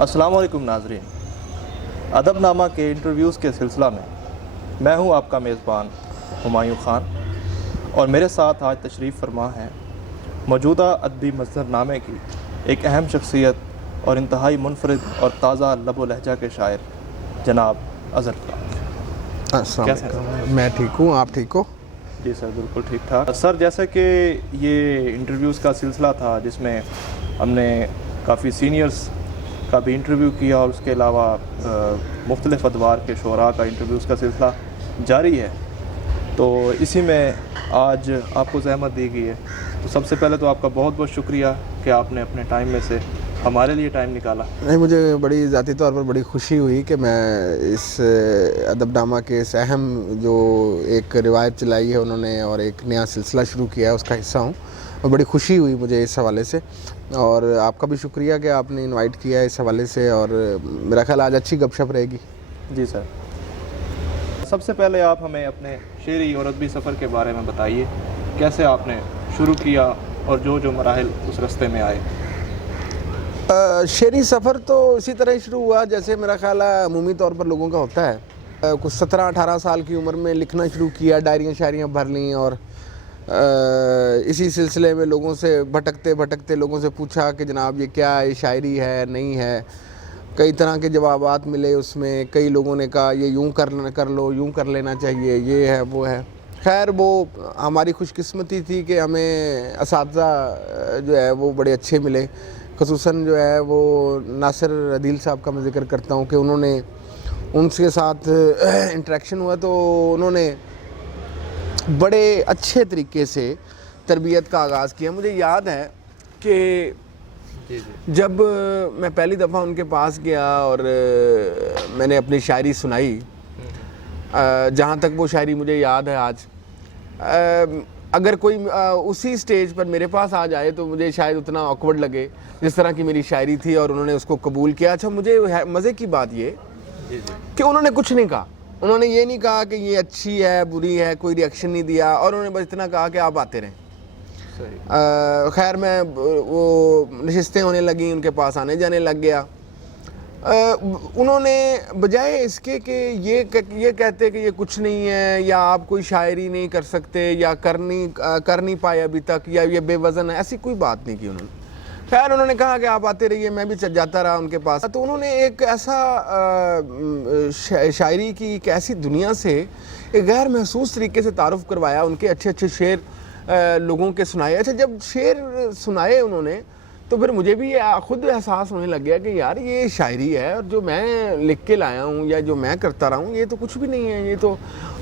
السلام علیکم ناظرین، ادب نامہ کے انٹرویوز کے سلسلہ میں میں ہوں آپ کا میزبان ہمایوں خان، اور میرے ساتھ آج تشریف فرما ہیں موجودہ ادبی منظرنامے کی ایک اہم شخصیت اور انتہائی منفرد اور تازہ لب و لہجہ کے شاعر جناب اظہر فراز۔ السلام علیکم، میں ٹھیک ہوں، آپ ٹھیک ہو؟ جی سر، بالکل ٹھیک ٹھاک سر۔ جیسے کہ یہ انٹرویوز کا سلسلہ تھا جس میں ہم نے کافی سینئرز کا بھی انٹرویو کیا، اور اس کے علاوہ مختلف ادوار کے شعراء کا انٹرویوز کا سلسلہ جاری ہے، تو اسی میں آج آپ کو زحمت دی گئی ہے، تو سب سے پہلے تو آپ کا بہت بہت شکریہ کہ آپ نے اپنے ٹائم میں سے ہمارے لیے ٹائم نکالا۔ نہیں، مجھے بڑی ذاتی طور پر بڑی خوشی ہوئی کہ میں اس ادب نامہ کے اس اہم جو ایک روایت چلائی ہے انہوں نے اور ایک نیا سلسلہ شروع کیا ہے اس کا حصہ ہوں، اور بڑی خوشی ہوئی مجھے اس حوالے سے، اور آپ کا بھی شکریہ کہ آپ نے انوائٹ کیا ہے اس حوالے سے، اور میرا خیال آج اچھی گپ شپ رہے گی۔ جی سر، سب سے پہلے آپ ہمیں اپنے شعری اور ادبی سفر کے بارے میں بتائیے، کیسے آپ نے شروع کیا اور جو مراحل اس راستے میں آئے۔ شعری سفر تو اسی طرح ہی شروع ہوا جیسے میرا خیال ہے عمومی طور پر لوگوں کا ہوتا ہے۔ کچھ 17-18 سال کی عمر میں لکھنا شروع کیا، ڈائریاں شاعریاں بھر لیں، اور اسی سلسلے میں لوگوں سے بھٹکتے لوگوں سے پوچھا کہ جناب یہ کیا ہے، یہ شاعری ہے نہیں ہے، کئی طرح کے جوابات ملے اس میں۔ کئی لوگوں نے کہا یہ یوں کر لو، یوں کر لینا چاہیے، یہ ہے وہ ہے۔ خیر وہ ہماری خوش قسمتی تھی کہ ہمیں اساتذہ جو ہے وہ بڑے اچھے ملے، خصوصاً جو ہے وہ ناصر عدیل صاحب کا میں ذکر کرتا ہوں کہ انہوں نے ان کے ساتھ انٹریکشن ہوا تو انہوں نے بڑے اچھے طریقے سے تربیت کا آغاز کیا۔ مجھے یاد ہے کہ جب میں پہلی دفعہ ان کے پاس گیا اور میں نے اپنی شاعری سنائی، جہاں تک وہ شاعری مجھے یاد ہے آج، اگر کوئی اسی سٹیج پر میرے پاس آ جائے تو مجھے شاید اتنا آکورڈ لگے جس طرح کی میری شاعری تھی، اور انہوں نے اس کو قبول کیا۔ اچھا، مجھے مزے کی بات یہ کہ انہوں نے کچھ نہیں کہا، انہوں نے یہ نہیں کہا کہ یہ اچھی ہے بری ہے، کوئی ریئیکشن نہیں دیا، اور انہوں نے بس اتنا کہا کہ آپ آتے رہیں۔ خیر میں وہ نشستیں ہونے لگیں، ان کے پاس آنے جانے لگ گیا۔ انہوں نے بجائے اس کے کہ یہ کہتے کہ یہ کچھ نہیں ہے، یا آپ کوئی شاعری نہیں کر سکتے، یا کر نہیں پائے ابھی تک، یا یہ بے وزن ہے، ایسی کوئی بات نہیں کی انہوں نے۔ خیر انہوں نے کہا کہ آپ آتے رہیے، میں بھی جاتا رہا ان کے پاس۔ تو انہوں نے ایک ایسا شاعری کی ایک ایسی دنیا سے ایک غیر محسوس طریقے سے تعارف کروایا، ان کے اچھے اچھے شعر لوگوں کے سنائے۔ اچھا، جب شعر سنائے انہوں نے تو پھر مجھے بھی خود احساس ہونے لگ گیا کہ یار یہ شاعری ہے، اور جو میں لکھ کے لایا ہوں یا جو میں کرتا رہا ہوں یہ تو کچھ بھی نہیں ہے۔ یہ تو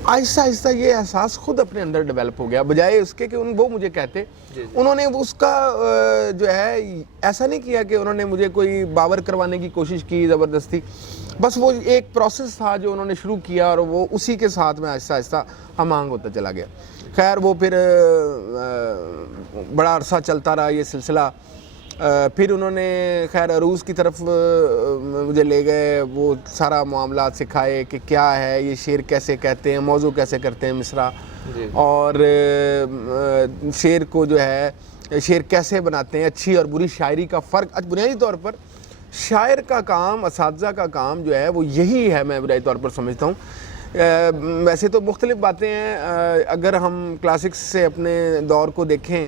آہستہ آہستہ یہ احساس خود اپنے اندر ڈیولپ ہو گیا، بجائے اس کے کہ وہ مجھے کہتے۔ انہوں نے اس کا جو ہے ایسا نہیں کیا کہ انہوں نے مجھے کوئی باور کروانے کی کوشش کی زبردستی، بس وہ ایک پروسیس تھا جو انہوں نے شروع کیا، اور وہ اسی کے ساتھ میں آہستہ آہستہ ہم آہنگ ہوتا چلا گیا۔ خیر وہ پھر بڑا عرصہ چلتا رہا یہ سلسلہ۔ پھر انہوں نے خیر عروض کی طرف مجھے لے گئے، وہ سارا معاملات سکھائے کہ کیا ہے یہ شعر کیسے کہتے ہیں، موضوع کیسے کرتے ہیں مصرع، اور شعر کو جو ہے شعر کیسے بناتے ہیں، اچھی اور بری شاعری کا فرق۔ بنیادی طور پر شاعر کا کام، اساتذہ کا کام جو ہے وہ یہی ہے، میں بنیادی طور پر سمجھتا ہوں۔ ویسے تو مختلف باتیں ہیں، اگر ہم کلاسکس سے اپنے دور کو دیکھیں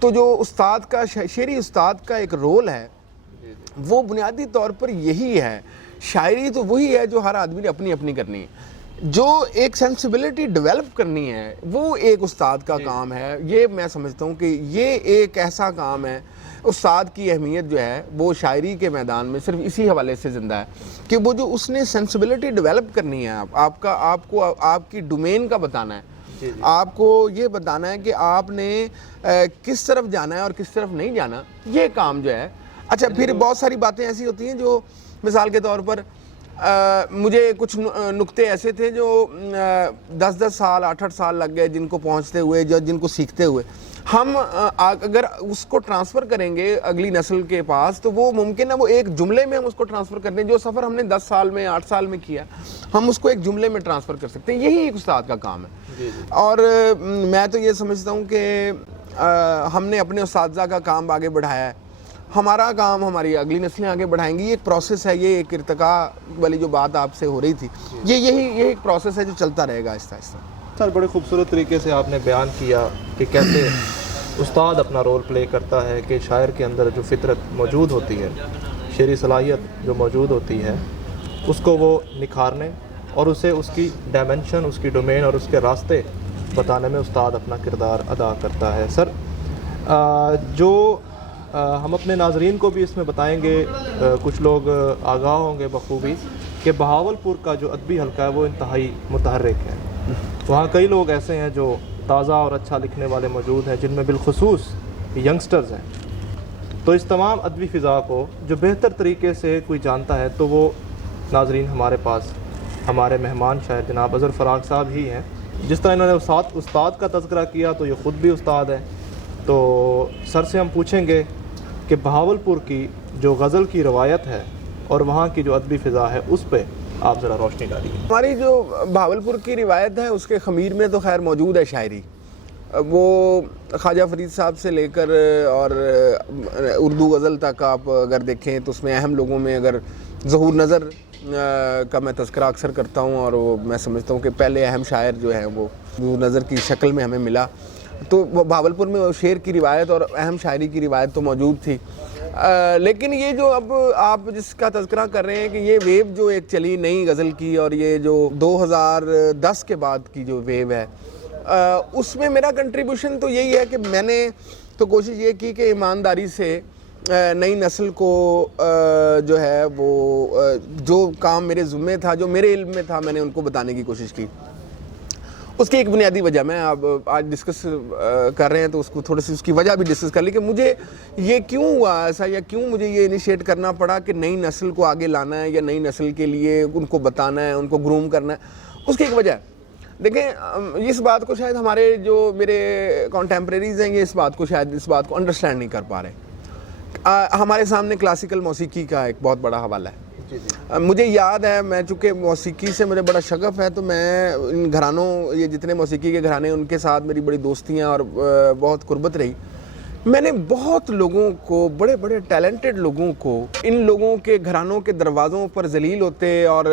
تو جو استاد کا، شعری استاد کا ایک رول ہے وہ بنیادی طور پر یہی ہے۔ شاعری تو وہی ہے جو ہر آدمی نے اپنی اپنی کرنی ہے، جو ایک سینسیبلٹی ڈیولپ کرنی ہے وہ ایک استاد کا کام ہے۔ یہ میں سمجھتا ہوں کہ یہ ایک ایسا کام ہے، استاد کی اہمیت جو ہے وہ شاعری کے میدان میں صرف اسی حوالے سے زندہ ہے کہ وہ جو اس نے سینسیبلٹی ڈیولپ کرنی ہے، آپ کو آپ کی ڈومین کا بتانا ہے، آپ کو یہ بتانا ہے کہ آپ نے کس طرف جانا ہے اور کس طرف نہیں جانا، یہ کام جو ہے۔ اچھا، پھر بہت ساری باتیں ایسی ہوتی ہیں جو مثال کے طور پر مجھے کچھ نکتے ایسے تھے جو 10 سال 8 سال لگ گئے جن کو پہنچتے ہوئے، جن کو سیکھتے ہوئے۔ ہم اگر اس کو ٹرانسفر کریں گے اگلی نسل کے پاس تو وہ ممکن ہے وہ ایک جملے میں ہم اس کو ٹرانسفر کر دیں، جو سفر ہم نے 10 سال میں 8 سال میں کیا ہم اس کو ایک جملے میں ٹرانسفر کر سکتے ہیں۔ یہی ایک استاد کا کام ہے۔ اور میں تو یہ سمجھتا ہوں کہ ہم نے اپنے اساتذہ کا کام آگے بڑھایا ہے، ہمارا کام ہماری اگلی نسلیں آگے بڑھائیں گی. یہ ایک پروسیس ہے, یہ ایک ارتقاء والی جو بات آپ سے ہو رہی تھی, یہ ایک پروسیس ہے جو چلتا رہے گا آہستہ آہستہ. سر بڑے خوبصورت طریقے سے آپ نے بیان کیا کہ کیسے استاد اپنا رول پلے کرتا ہے کہ شاعر کے اندر جو فطرت موجود ہوتی ہے, شعری صلاحیت جو موجود ہوتی ہے, اس کو وہ نکھارنے اور اسے اس کی ڈائمنشن, اس کی ڈومین اور اس کے راستے بتانے میں استاد اپنا کردار ادا کرتا ہے. سر جو ہم اپنے ناظرین کو بھی اس میں بتائیں گے, کچھ لوگ آگاہ ہوں گے بخوبی کہ بہاولپور کا جو ادبی حلقہ ہے وہ انتہائی متحرک ہے. وہاں کئی لوگ ایسے ہیں جو تازہ اور اچھا لکھنے والے موجود ہیں, جن میں بالخصوص ینگسٹرز ہیں. تو اس تمام ادبی فضا کو جو بہتر طریقے سے کوئی جانتا ہے تو وہ ناظرین ہمارے پاس ہمارے مہمان شاعر جناب اظہر فراق صاحب ہی ہیں. جس طرح انہوں نے استاد کا تذکرہ کیا تو یہ خود بھی استاد ہیں. تو سر سے ہم پوچھیں گے کہ بہاولپور کی جو غزل کی روایت ہے اور وہاں کی جو ادبی فضا ہے اس پہ آپ ذرا روشنی ڈالیے. ہماری جو بہاولپور کی روایت ہے اس کے خمیر میں تو خیر موجود ہے شاعری. وہ خواجہ فرید صاحب سے لے کر اور اردو غزل تک آپ اگر دیکھیں تو اس میں اہم لوگوں میں اگر ظہور نظر کا میں تذکرہ اکثر کرتا ہوں, اور وہ میں سمجھتا ہوں کہ پہلے اہم شاعر جو ہیں وہ ظہور نظر کی شکل میں ہمیں ملا. تو بہاولپور میں شعر کی روایت اور اہم شاعری کی روایت تو موجود تھی. لیکن یہ جو اب آپ جس کا تذکرہ کر رہے ہیں کہ یہ ویو جو ایک چلی نئی غزل کی, اور یہ جو 2010 کے بعد کی جو ویو ہے, اس میں میرا کنٹریبیوشن تو یہی ہے کہ میں نے تو کوشش یہ کی کہ ایمانداری سے نئی نسل کو جو ہے وہ جو کام میرے ذمے تھا, جو میرے علم میں تھا, میں نے ان کو بتانے کی کوشش کی. اس کی ایک بنیادی وجہ میں اب آج ڈسکس کر رہے ہیں تو اس کو تھوڑی سی اس کی وجہ بھی ڈسکس کر لی کہ مجھے یہ کیوں ہوا ایسا, یا کیوں مجھے یہ انیشیٹ کرنا پڑا کہ نئی نسل کو آگے لانا ہے یا نئی نسل کے لیے ان کو بتانا ہے, ان کو گروم کرنا ہے. اس کی ایک وجہ ہے. دیکھیں اس بات کو شاید ہمارے جو میرے کانٹیمپریریز ہیں یہ اس بات کو انڈرسٹینڈ نہیں کر پا رہے. ہمارے سامنے کلاسیکل موسیقی کا ایک بہت بڑا حوالہ ہے. مجھے یاد ہے, میں چونکہ موسیقی سے مجھے بڑا شغف ہے تو میں ان گھرانوں, یہ جتنے موسیقی کے گھرانے ان کے ساتھ میری بڑی دوستیاں اور بہت قربت رہی. میں نے بہت لوگوں کو, بڑے بڑے ٹیلنٹڈ لوگوں کو ان لوگوں کے گھرانوں کے دروازوں پر ذلیل ہوتے اور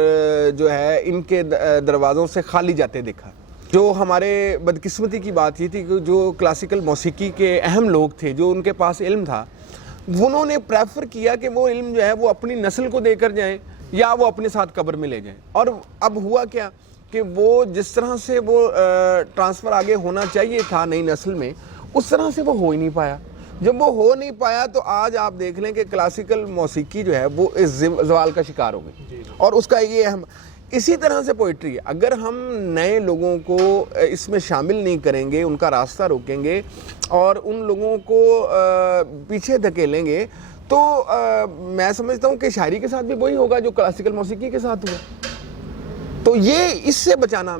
جو ہے ان کے دروازوں سے خالی جاتے دیکھا. جو ہمارے بدقسمتی کی بات یہ تھی کہ جو کلاسیکل موسیقی کے اہم لوگ تھے, جو ان کے پاس علم تھا, انہوں نے پریفر کیا کہ وہ علم جو ہے وہ اپنی نسل کو دے کر جائیں یا وہ اپنے ساتھ قبر میں لے جائیں. اور اب ہوا کیا کہ وہ جس طرح سے وہ ٹرانسفر آگے ہونا چاہیے تھا نئی نسل میں, اس طرح سے وہ ہو ہی نہیں پایا. جب وہ ہو نہیں پایا تو آج آپ دیکھ لیں کہ کلاسیکل موسیقی جو ہے وہ اس زوال کا شکار ہو گئی. اور اس کا یہ اہم اسی طرح سے پوئٹری ہے. اگر ہم نئے لوگوں کو اس میں شامل نہیں کریں گے, ان کا راستہ روکیں گے اور ان لوگوں کو پیچھے دھکیلیں گے تو میں سمجھتا ہوں کہ شاعری کے ساتھ بھی وہی ہوگا جو کلاسیکل موسیقی کے ساتھ ہوا. تو یہ اس سے بچانا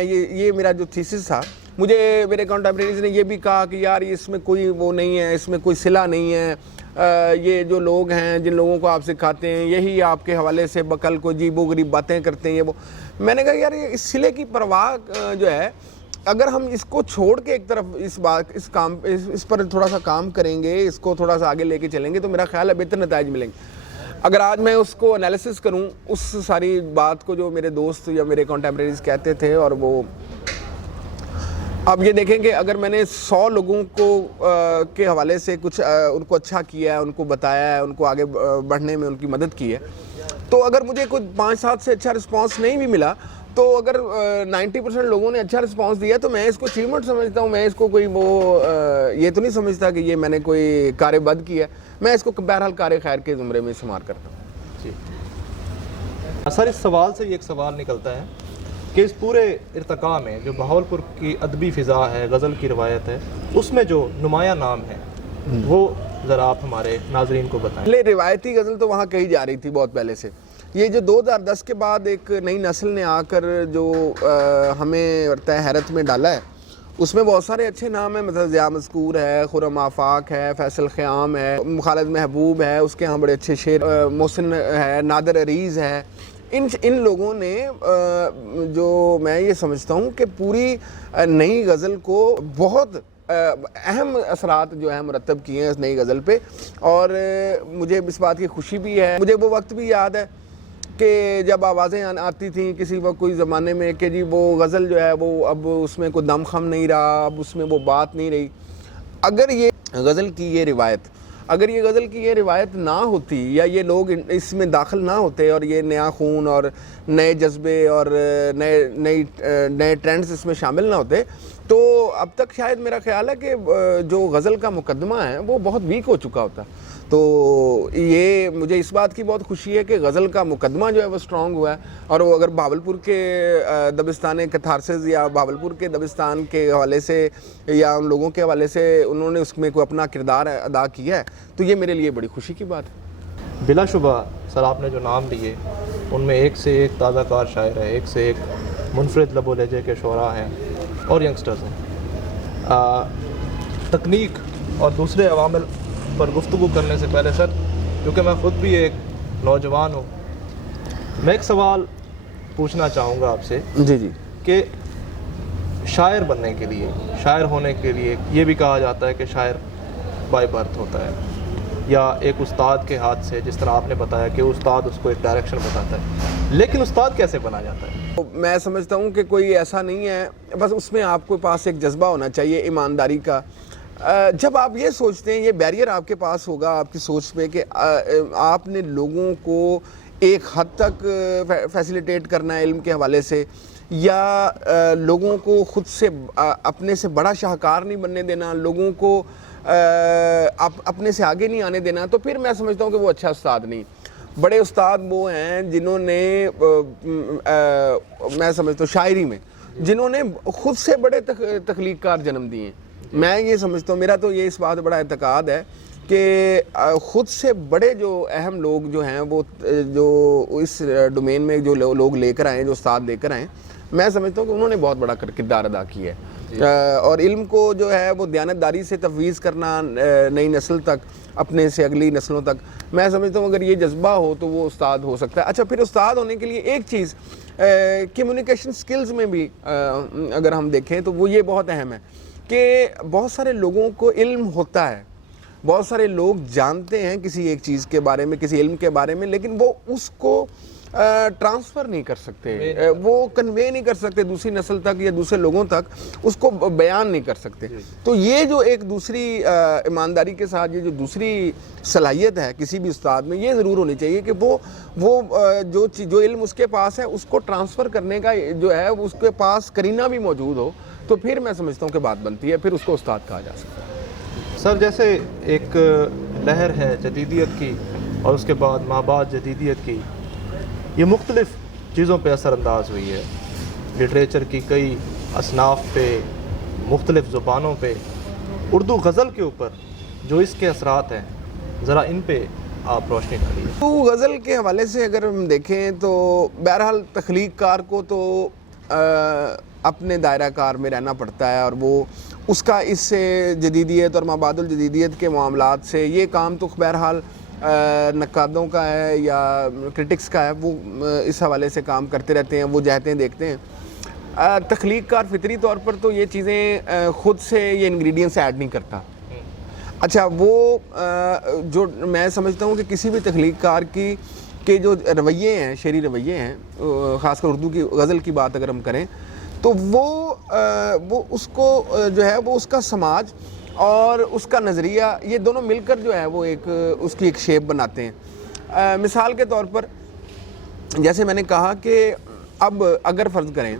یہ میرا جو تھیسس تھا. مجھے میرے کانٹیمپریریز نے یہ بھی کہا کہ یار اس میں کوئی وہ نہیں ہے, اس میں کوئی صلہ نہیں ہے, یہ جو لوگ ہیں جن لوگوں کو آپ سکھاتے ہیں یہی آپ کے حوالے سے بکل کو عجیب و غریب باتیں کرتے ہیں یہ وہ. میں نے کہا یار یہ اس صلے کی پرواہ جو ہے, اگر ہم اس کو چھوڑ کے ایک طرف اس پر تھوڑا سا کام کریں گے, اس کو تھوڑا سا آگے لے کے چلیں گے تو میرا خیال ہے بہتر نتائج ملیں گے. اگر آج میں اس کو انالیسس کروں اس ساری بات کو جو میرے دوست یا میرے کانٹیمپریریز کہتے تھے, اور وہ اب یہ دیکھیں کہ اگر میں نے 100 لوگوں کو کے حوالے سے کچھ ان کو اچھا کیا ہے, ان کو بتایا ہے, ان کو آگے بڑھنے میں ان کی مدد کی ہے, تو اگر مجھے کوئی 5-7 سے اچھا رسپانس نہیں بھی ملا تو اگر 90% لوگوں نے اچھا رسپانس دیا تو میں اس کو اچیومنٹ سمجھتا ہوں. میں اس کو کوئی وہ یہ تو نہیں سمجھتا کہ یہ میں نے کوئی کار بد کیا ہے. میں اس کو بہرحال کار خیر کے زمرے میں شمار کرتا ہوں. جی سر, اس سوال سے یہ ایک سوال نکلتا ہے کہ اس پورے ارتقاء میں جو بہاولپور کی ادبی فضا ہے, غزل کی روایت ہے, اس میں جو نمایاں نام ہے وہ ذرا آپ ہمارے ناظرین کو بتائیں. روایتی غزل تو وہاں کہی جا رہی تھی بہت پہلے سے. یہ جو 2010 کے بعد ایک نئی نسل نے آ کر جو ہمیں حیرت میں ڈالا ہے, اس میں بہت سارے اچھے نام ہیں. مثلا ضیاء مذکور ہے, خرم آفاق ہے, فیصل خیام ہے, خالد محبوب ہے, اس کے ہاں بڑے اچھے شعر, محسن ہے, نادر عریض ہے. ان لوگوں نے جو میں یہ سمجھتا ہوں کہ پوری نئی غزل کو بہت اہم اثرات جو ہیں مرتب کیے ہیں اس نئی غزل پہ، اور مجھے اس بات کی خوشی بھی ہے. مجھے وہ وقت بھی یاد ہے کہ جب آوازیں آتی تھیں کسی وقت کوئی زمانے میں کہ جی وہ غزل جو ہے وہ اب اس میں کوئی دم خم نہیں رہا، اب اس میں وہ بات نہیں رہی. اگر یہ غزل کی یہ روایت نہ ہوتی یا یہ لوگ اس میں داخل نہ ہوتے اور یہ نیا خون اور نئے جذبے اور نئے ٹرینڈز اس میں شامل نہ ہوتے، تو اب تک شاید میرا خیال ہے کہ جو غزل کا مقدمہ ہے وہ بہت ویک ہو چکا ہوتا. تو یہ مجھے اس بات کی بہت خوشی ہے کہ غزل کا مقدمہ جو ہے وہ سٹرونگ ہوا ہے. اور وہ اگر بہاولپور کے دبستان کتھارسز یا بہاولپور کے دبستان کے حوالے سے یا ان لوگوں کے حوالے سے انہوں نے اس میں کوئی اپنا کردار ادا کیا ہے تو یہ میرے لیے بڑی خوشی کی بات ہے. بلا شبہ سر آپ نے جو نام لیے ان میں ایک سے ایک تازہ کار شاعر ہے، ایک سے ایک منفرد لب و لہجے کے شعراء ہیں اور ینگسٹرز ہیں. تکنیک اور دوسرے عوامل پر گفتگو کرنے سے پہلے سر، کیونکہ میں خود بھی ایک نوجوان ہوں، میں ایک سوال پوچھنا چاہوں گا آپ سے جی کہ شاعر بننے کے لیے، شاعر ہونے کے لیے یہ بھی کہا جاتا ہے کہ شاعر بائی برتھ ہوتا ہے یا ایک استاد کے ہاتھ سے، جس طرح آپ نے بتایا کہ استاد اس کو ایک ڈائریکشن بتاتا ہے، لیکن استاد کیسے بنا جاتا ہے؟ میں سمجھتا ہوں کہ کوئی ایسا نہیں ہے، بس اس میں آپ کے پاس ایک جذبہ ہونا چاہیے ایمانداری کا. جب آپ یہ سوچتے ہیں، یہ بیریئر آپ کے پاس ہوگا آپ کی سوچ پہ کہ آپ نے لوگوں کو ایک حد تک فیسیلیٹیٹ کرنا ہے علم کے حوالے سے، یا لوگوں کو خود سے اپنے سے بڑا شاہکار نہیں بننے دینا، لوگوں کو اپنے سے آگے نہیں آنے دینا، تو پھر میں سمجھتا ہوں کہ وہ اچھا استاد نہیں. بڑے استاد وہ ہیں جنہوں نے میں سمجھتا ہوں شاعری میں جنہوں نے خود سے بڑے تخلیق کار جنم دیے ہیں. میں یہ سمجھتا ہوں، میرا تو یہ اس بات بڑا اعتقاد ہے کہ خود سے بڑے جو اہم لوگ جو ہیں وہ جو اس ڈومین میں جو لوگ لے کر آئے، جو استاد لے کر آئے، میں سمجھتا ہوں کہ انہوں نے بہت بڑا کردار ادا کیا ہے. اور علم کو جو ہے وہ دیانتداری سے تفویض کرنا نئی نسل تک، اپنے سے اگلی نسلوں تک، میں سمجھتا ہوں اگر یہ جذبہ ہو تو وہ استاد ہو سکتا ہے. اچھا، پھر استاد ہونے کے لیے ایک چیز کمیونیکیشن سکلز میں بھی اگر ہم دیکھیں تو وہ یہ بہت اہم ہے کہ بہت سارے لوگوں کو علم ہوتا ہے، بہت سارے لوگ جانتے ہیں کسی ایک چیز کے بارے میں، کسی علم کے بارے میں، لیکن وہ اس کو ٹرانسفر نہیں کر سکتے، وہ کنوے نہیں کر سکتے دوسری نسل تک یا دوسرے لوگوں تک، اس کو بیان نہیں کر سکتے. تو یہ جو ایک دوسری ایمانداری کے ساتھ یہ جو دوسری صلاحیت ہے کسی بھی استاد میں، یہ ضرور ہونی چاہیے کہ وہ جو علم اس کے پاس ہے اس کو ٹرانسفر کرنے کا جو ہے اس کے پاس کرینہ بھی موجود ہو، تو پھر میں سمجھتا ہوں کہ بات بنتی ہے، پھر اس کو استاد کہا جا سکتا ہے. سر جیسے ایک لہر ہے جدیدیت کی اور اس کے بعد مابعد جدیدیت کی، یہ مختلف چیزوں پہ اثر انداز ہوئی ہے. لٹریچر کی کئی اصناف پہ، مختلف زبانوں پہ، اردو غزل کے اوپر جو اس کے اثرات ہیں، ذرا ان پہ آپ روشنی ڈالیے. تو غزل کے حوالے سے اگر ہم دیکھیں تو بہرحال تخلیق کار کو تو اپنے دائرہ کار میں رہنا پڑتا ہے، اور وہ اس کا اس سے جدیدیت اور مابعد الجدیدیت کے معاملات سے یہ کام تو بہرحال نقادوں کا ہے یا کرٹکس کا ہے، وہ اس حوالے سے کام کرتے رہتے ہیں، وہ جہتیں دیکھتے ہیں. تخلیق کار فطری طور پر تو یہ چیزیں خود سے یہ انگریڈینٹس ایڈ نہیں کرتا. اچھا، وہ جو میں سمجھتا ہوں کہ کسی بھی تخلیق کار کے جو رویے ہیں، شعری رویے ہیں، خاص کر اردو کی غزل کی بات اگر ہم کریں تو وہ اس کو جو ہے وہ اس کا سماج اور اس کا نظریہ، یہ دونوں مل کر جو ہے وہ اس کی ایک شیپ بناتے ہیں. مثال کے طور پر جیسے میں نے کہا کہ اب اگر فرض کریں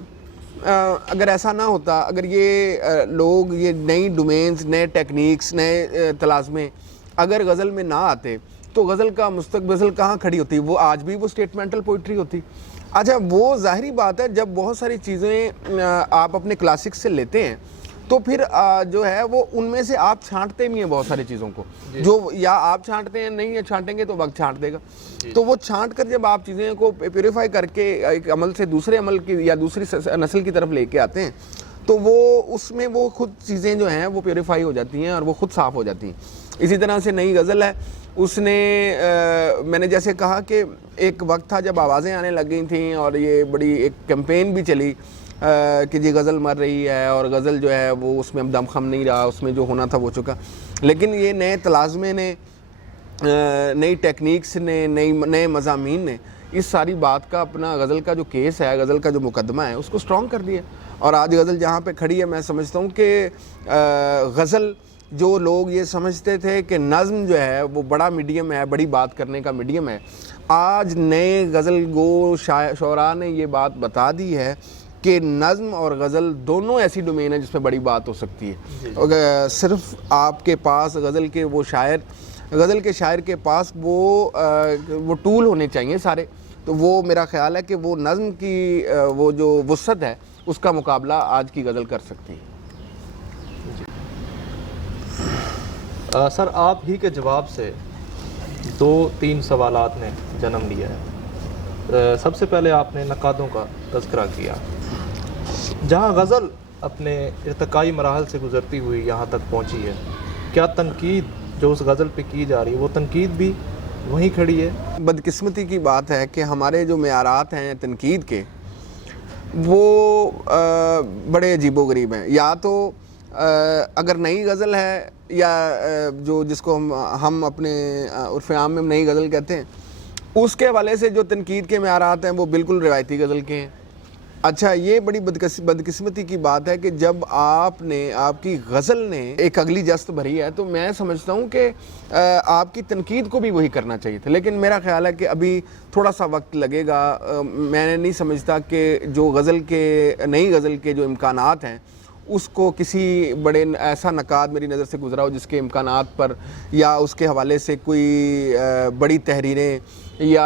اگر ایسا نہ ہوتا، اگر یہ لوگ یہ نئی ڈومینز، نئے ٹیکنیکس، نئے تلازمے اگر غزل میں نہ آتے تو غزل کا مستقبل کہاں کھڑی ہوتی؟ وہ آج بھی وہ اسٹیٹمنٹل پوئٹری ہوتی. اچھا، وہ ظاہری بات ہے جب بہت ساری چیزیں آپ اپنے کلاسکس سے لیتے ہیں تو پھر جو ہے وہ ان میں سے آپ چھانٹتے بھی ہیں بہت ساری چیزوں کو، جو یا آپ چھانٹتے ہیں، نہیں چھانٹیں گے تو وقت چھانٹ دے گا. تو وہ چھانٹ کر جب آپ چیزیں کو پیوریفائی کر کے ایک عمل سے دوسرے عمل کی یا دوسری نسل کی طرف لے کے آتے ہیں تو وہ اس میں وہ خود چیزیں جو ہیں وہ پیوریفائی ہو جاتی ہیں اور وہ خود صاف ہو جاتی ہیں. اسی طرح سے نئی غزل ہے، اس نے میں نے جیسے کہا کہ ایک وقت تھا جب آوازیں آنے لگ گئی تھیں اور یہ بڑی ایک کیمپین بھی چلی کہ جی غزل مر رہی ہے اور غزل جو ہے وہ اس میں اب دم خم نہیں رہا, اس میں جو ہونا تھا وہ چکا. لیکن یہ نئے تلازمے نے, نئی ٹیکنیکس نے, نئے مضامین نے اس ساری بات کا, اپنا غزل کا جو کیس ہے, غزل کا جو مقدمہ ہے, اس کو سٹرونگ کر دیا. اور آج غزل جہاں پہ کھڑی ہے, میں سمجھتا ہوں کہ غزل جو لوگ یہ سمجھتے تھے کہ نظم جو ہے وہ بڑا میڈیم ہے, بڑی بات کرنے کا میڈیم ہے, آج نئے غزل گو شعراء نے یہ بات بتا دی ہے کہ نظم اور غزل دونوں ایسی ڈومین ہے جس میں بڑی بات ہو سکتی ہے. صرف آپ کے پاس غزل کے شاعر کے پاس وہ ٹول ہونے چاہیے سارے. تو وہ میرا خیال ہے کہ وہ نظم کی وہ جو وسعت ہے اس کا مقابلہ آج کی غزل کر سکتی ہے. سر, آپ ہی کے جواب سے 2-3 سوالات نے جنم لیا ہے. سب سے پہلے آپ نے نقادوں کا تذکرہ کیا. جہاں غزل اپنے ارتقائی مراحل سے گزرتی ہوئی یہاں تک پہنچی ہے, کیا تنقید جو اس غزل پہ کی جا رہی ہے وہ تنقید بھی وہیں کھڑی ہے؟ بدقسمتی کی بات ہے کہ ہمارے جو معیارات ہیں تنقید کے وہ بڑے عجیب و غریب ہیں. یا تو اگر نئی غزل ہے یا جس کو ہم اپنے عرف عام میں نئی غزل کہتے ہیں, اس کے حوالے سے جو تنقید کے معیارات ہیں وہ بالکل روایتی غزل کے ہیں. اچھا, یہ بڑی بدقسمتی کی بات ہے کہ جب آپ کی غزل نے ایک اگلی جست بھری ہے تو میں سمجھتا ہوں کہ آپ کی تنقید کو بھی وہی کرنا چاہیے تھا. لیکن میرا خیال ہے کہ ابھی تھوڑا سا وقت لگے گا. میں نہیں سمجھتا کہ جو نئی غزل کے جو امکانات ہیں اس کو کسی بڑے ایسا نقاد میری نظر سے گزرا ہو جس کے امکانات پر یا اس کے حوالے سے کوئی بڑی تحریریں یا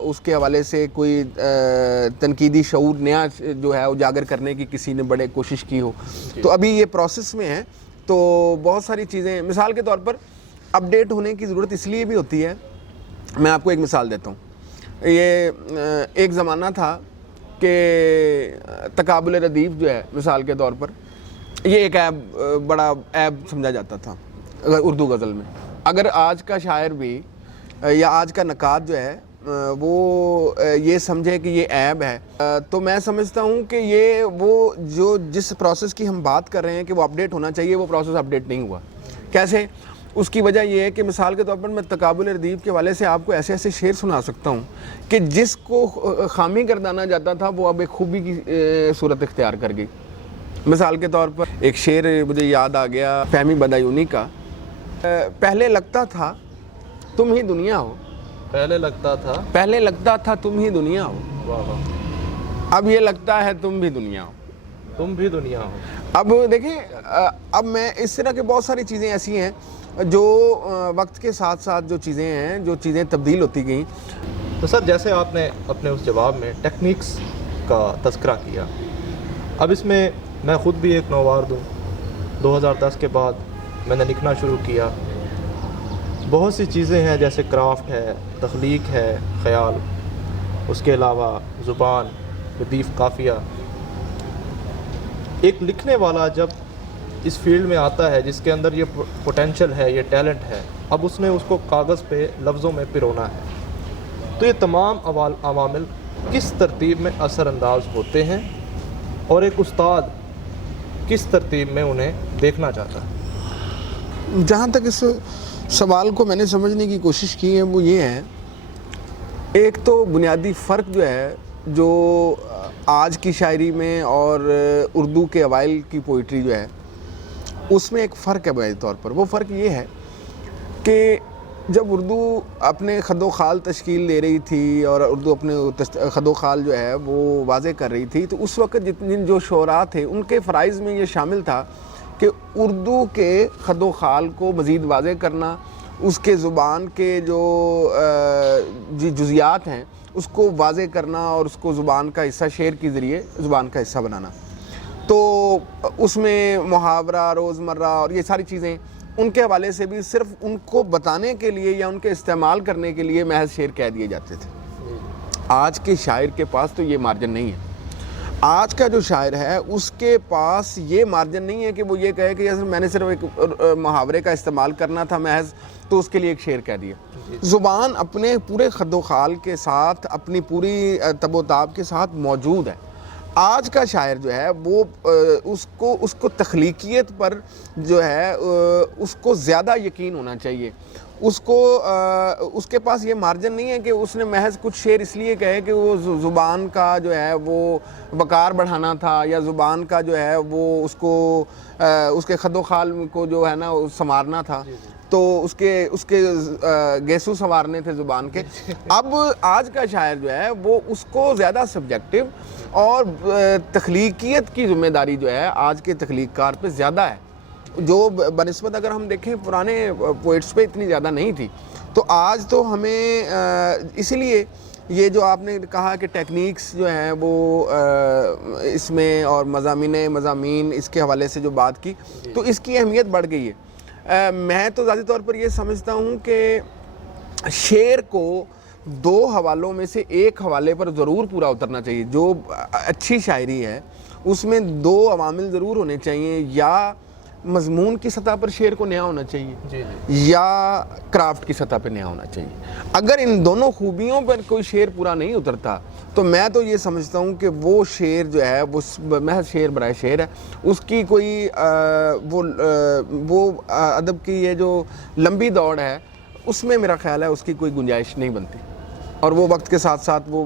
اس کے حوالے سے کوئی تنقیدی شعور نیا جو ہے اجاگر کرنے کی کسی نے بڑے کوشش کی ہو. تو ابھی یہ پروسیس میں ہے. تو بہت ساری چیزیں, مثال کے طور پر اپڈیٹ ہونے کی ضرورت اس لیے بھی ہوتی ہے. میں آپ کو ایک مثال دیتا ہوں. یہ ایک زمانہ تھا کہ تقابل ردیف جو ہے مثال کے طور پر, یہ ایک بڑا عیب سمجھا جاتا تھا اردو غزل میں. اگر آج کا شاعر بھی یا آج کا نقاد جو ہے وہ یہ سمجھے کہ یہ عیب ہے, تو میں سمجھتا ہوں کہ یہ وہ جس پروسیس کی ہم بات کر رہے ہیں کہ وہ اپڈیٹ ہونا چاہیے, وہ پروسیس اپڈیٹ نہیں ہوا. کیسے؟ اس کی وجہ یہ ہے کہ مثال کے طور پر میں تقابل ردیف کے حوالے سے آپ کو ایسے ایسے شعر سنا سکتا ہوں کہ جس کو خامی گردانا جاتا تھا وہ اب ایک خوبی کی صورت اختیار کر گئی. مثال کے طور پر ایک شعر مجھے یاد آ گیا فہمی بدایونی کا, پہلے لگتا تھا تم ہی دنیا ہو, پہلے لگتا تھا تم ہی دنیا ہو, واہ واہ, اب یہ لگتا ہے تم بھی دنیا ہو. تم بھی دنیا ہو. اب دیکھیں, اب میں اس طرح کے بہت ساری چیزیں ایسی ہیں جو وقت کے ساتھ ساتھ جو چیزیں تبدیل ہوتی گئیں. تو سر, جیسے آپ نے اپنے اس جواب میں ٹیکنیکس کا تذکرہ کیا, اب اس میں میں خود بھی ایک نوار دوں. 2010 کے بعد میں نے لکھنا شروع کیا. بہت سی چیزیں ہیں جیسے کرافٹ ہے, تخلیق ہے, خیال, اس کے علاوہ زبان, ردیف, قافیہ. ایک لکھنے والا جب اس فیلڈ میں آتا ہے جس کے اندر یہ پوٹینشل ہے, یہ ٹیلنٹ ہے, اب اس نے اس کو کاغذ پہ لفظوں میں پرونا ہے. تو یہ تمام عوامل کس ترتیب میں اثر انداز ہوتے ہیں اور ایک استاد کس ترتیب میں انہیں دیکھنا چاہتا ہے؟ جہاں تک اس سوال کو میں نے سمجھنے کی کوشش کی ہے وہ یہ ہے, ایک تو بنیادی فرق جو ہے جو آج کی شاعری میں اور اردو کے اوائل کی پوئٹری جو ہے اس میں ایک فرق ہے بنیادی طور پر. وہ فرق یہ ہے کہ جب اردو اپنے خد و خال تشکیل دے رہی تھی اور اردو اپنے خد و خال جو ہے وہ واضح کر رہی تھی, تو اس وقت جتنے جو شعراء تھے ان کے فرائض میں یہ شامل تھا کہ اردو کے خد و خال کو مزید واضح کرنا, اس کے زبان کے جو جزیات ہیں اس کو واضح کرنا اور اس کو زبان کا حصہ, شعر کے ذریعے زبان کا حصہ بنانا. تو اس میں محاورہ, روزمرہ اور یہ ساری چیزیں ان کے حوالے سے بھی صرف ان کو بتانے کے لیے یا ان کے استعمال کرنے کے لیے محض شعر کہہ دیے جاتے تھے. آج کے شاعر کے پاس تو یہ مارجن نہیں ہے. آج کا جو شاعر ہے اس کے پاس یہ مارجن نہیں ہے کہ وہ یہ کہے کہ میں نے صرف ایک محاورے کا استعمال کرنا تھا محض, تو اس کے لیے ایک شعر کہہ دیا. زبان اپنے پورے خد و خال کے ساتھ, اپنی پوری تب و تاب کے ساتھ موجود ہے. آج کا شاعر جو ہے وہ اس کو تخلیقیت پر جو ہے اس کو زیادہ یقین ہونا چاہیے. اس کے پاس یہ مارجن نہیں ہے کہ اس نے محض کچھ شعر اس لیے کہے کہ وہ زبان کا جو ہے وہ وقار بڑھانا تھا, یا زبان کا جو ہے وہ اس کے خد و خال کو جو ہے نا سنوارنا تھا, تو اس کے گیسو سنوارنے تھے زبان کے. اب آج کا شاعر جو ہے وہ اس کو زیادہ سبجیکٹیو اور تخلیقیت کی ذمہ داری جو ہے آج کے تخلیق کار پہ زیادہ ہے, جو بنسبت اگر ہم دیکھیں پرانے پوئٹس پہ اتنی زیادہ نہیں تھی. تو آج تو ہمیں اسی لیے یہ جو آپ نے کہا کہ ٹیکنیکس جو ہیں وہ اس میں, اور مضامین اس کے حوالے سے جو بات کی, تو اس کی اہمیت بڑھ گئی ہے. میں تو ذاتی طور پر یہ سمجھتا ہوں کہ شعر کو دو حوالوں میں سے ایک حوالے پر ضرور پورا اترنا چاہیے. جو اچھی شاعری ہے اس میں دو عوامل ضرور ہونے چاہیے, یا مضمون کی سطح پر شعر کو نیا ہونا چاہیے, یا کرافٹ کی سطح پہ نیا ہونا چاہیے. اگر ان دونوں خوبیوں پر کوئی شعر پورا نہیں اترتا تو میں تو یہ سمجھتا ہوں کہ وہ شعر جو ہے وہ محض شعر برائے شعر ہے. اس کی کوئی وہ ادب کی یہ جو لمبی دوڑ ہے اس میں میرا خیال ہے اس کی کوئی گنجائش نہیں بنتی. اور وہ وقت کے ساتھ ساتھ وہ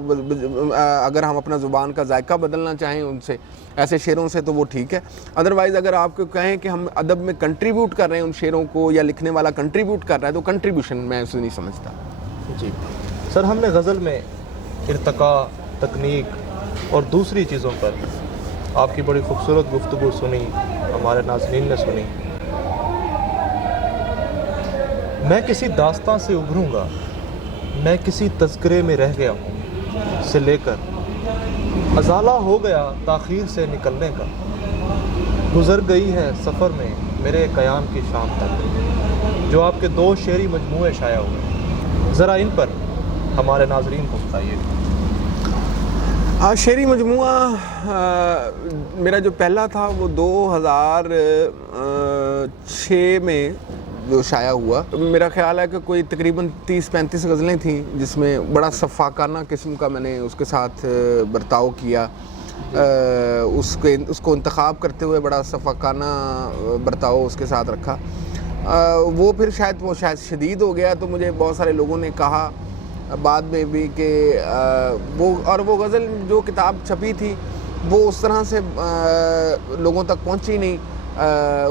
اگر ہم اپنا زبان کا ذائقہ بدلنا چاہیں ان سے, ایسے شعروں سے, تو وہ ٹھیک ہے. ادروائز اگر آپ کو کہیں کہ ہم ادب میں کنٹریبیوٹ کر رہے ہیں ان شعروں کو, یا لکھنے والا کنٹریبیوٹ کر رہا ہے, تو کنٹریبیوشن میں اسے نہیں سمجھتا. جی سر, ہم نے غزل میں ارتقاء, تکنیک اور دوسری چیزوں پر آپ کی بڑی خوبصورت گفتگو سنی, ہمارے ناظرین نے سنی. میں کسی داستان سے ابھروں گا, میں کسی تذکرے میں رہ گیا ہوں سے لے کر ازالہ ہو گیا تاخیر سے نکلنے کا. گزر گئی ہے سفر میں میرے قیام کی شام تک, جو آپ کے 2 شعری مجموعے شائع ہوئے, ذرا ان پر ہمارے ناظرین کو بتائیے. شعری مجموعہ میرا جو پہلا تھا وہ 2006 میں جو شائع ہوا. میرا خیال ہے کہ کوئی تقریباً 30-35 غزلیں تھیں, جس میں بڑا شفاقانہ قسم کا میں نے اس کے ساتھ برتاؤ کیا. اس کو انتخاب کرتے ہوئے بڑا شفاقانہ برتاؤ اس کے ساتھ رکھا. وہ پھر شاید شدید ہو گیا, تو مجھے بہت سارے لوگوں نے کہا بعد میں بھی کہ وہ غزل جو کتاب چھپی تھی وہ اس طرح سے لوگوں تک پہنچی نہیں,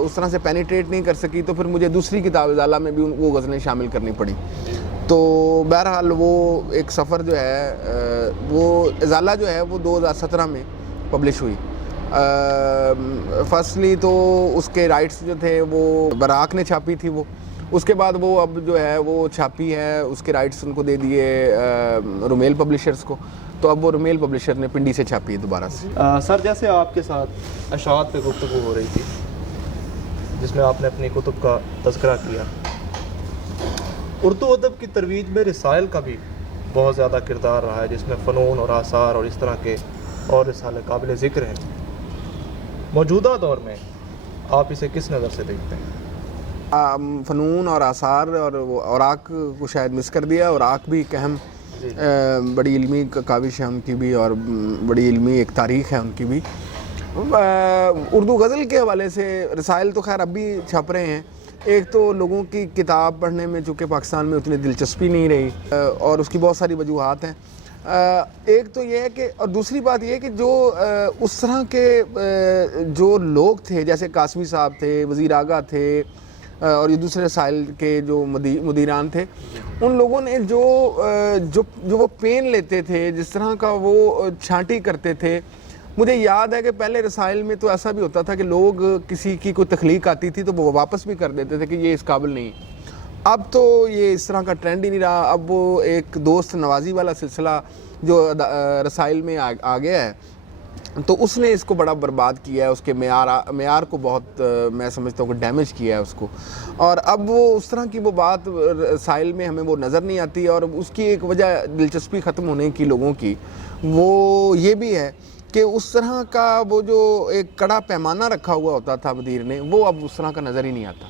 اس طرح سے پینیٹریٹ نہیں کر سکی, تو پھر مجھے دوسری کتاب ازالہ میں بھی وہ غزلیں شامل کرنی پڑی. تو بہرحال وہ ایک سفر جو ہے وہ ازالہ جو ہے وہ 2017 میں پبلش ہوئی. فرسٹلی تو اس کے رائٹس جو تھے وہ براق نے چھاپی تھی, وہ اس کے بعد وہ اب جو ہے وہ چھاپی ہے, اس کے رائٹس ان کو دے دیے رومیل پبلشرز کو, تو اب وہ رومیل پبلشر نے پنڈی سے چھاپی ہے دوبارہ سے. سر, جیسے آپ کے ساتھ اشاعت پہ گفتگو ہو رہی تھی جس میں آپ نے اپنی کتب کا تذکرہ کیا, اردو ادب کی ترویج میں رسائل کا بھی بہت زیادہ کردار رہا ہے, جس میں فنون اور آثار اور اس طرح کے اور رسالے قابل ذکر ہیں. موجودہ دور میں آپ اسے کس نظر سے دیکھتے ہیں؟ فنون اور آثار اور وہ اوراق کو شاید مس کر دیا. اوراق بھی ایک اہم بڑی علمی کاوش ہے ان کی بھی, اور بڑی علمی ایک تاریخ ہے ان کی بھی. اردو غزل کے حوالے سے رسائل تو خیر اب بھی چھپ رہے ہیں. ایک تو لوگوں کی کتاب پڑھنے میں چونکہ پاکستان میں اتنی دلچسپی نہیں رہی, اور اس کی بہت ساری وجوہات ہیں. ایک تو یہ ہے کہ, اور دوسری بات یہ ہے کہ جو اس طرح کے جو لوگ تھے, جیسے قاسمی صاحب تھے, وزیر آغا تھے, اور یہ دوسرے رسائل کے جو مدیران تھے, ان لوگوں نے جو وہ پین لیتے تھے, جس طرح کا وہ چھانٹی کرتے تھے. مجھے یاد ہے کہ پہلے رسائل میں تو ایسا بھی ہوتا تھا کہ لوگ کسی کی کوئی تخلیق آتی تھی تو وہ واپس بھی کر دیتے تھے کہ یہ اس قابل نہیں. اب تو یہ اس طرح کا ٹرینڈ ہی نہیں رہا. اب وہ ایک دوست نوازی والا سلسلہ جو رسائل میں آ گیا ہے, تو اس نے اس کو بڑا برباد کیا ہے, اس کے معیار کو بہت میں سمجھتا ہوں کہ ڈیمیج کیا ہے اس کو. اور اب وہ اس طرح کی وہ بات رسائل میں ہمیں وہ نظر نہیں آتی. اور اس کی ایک وجہ دلچسپی ختم ہونے کی لوگوں کی وہ یہ بھی ہے کہ اس طرح کا وہ جو ایک کڑا پیمانہ رکھا ہوا ہوتا تھا مدیر نے, وہ اب اس طرح کا نظر ہی نہیں آتا.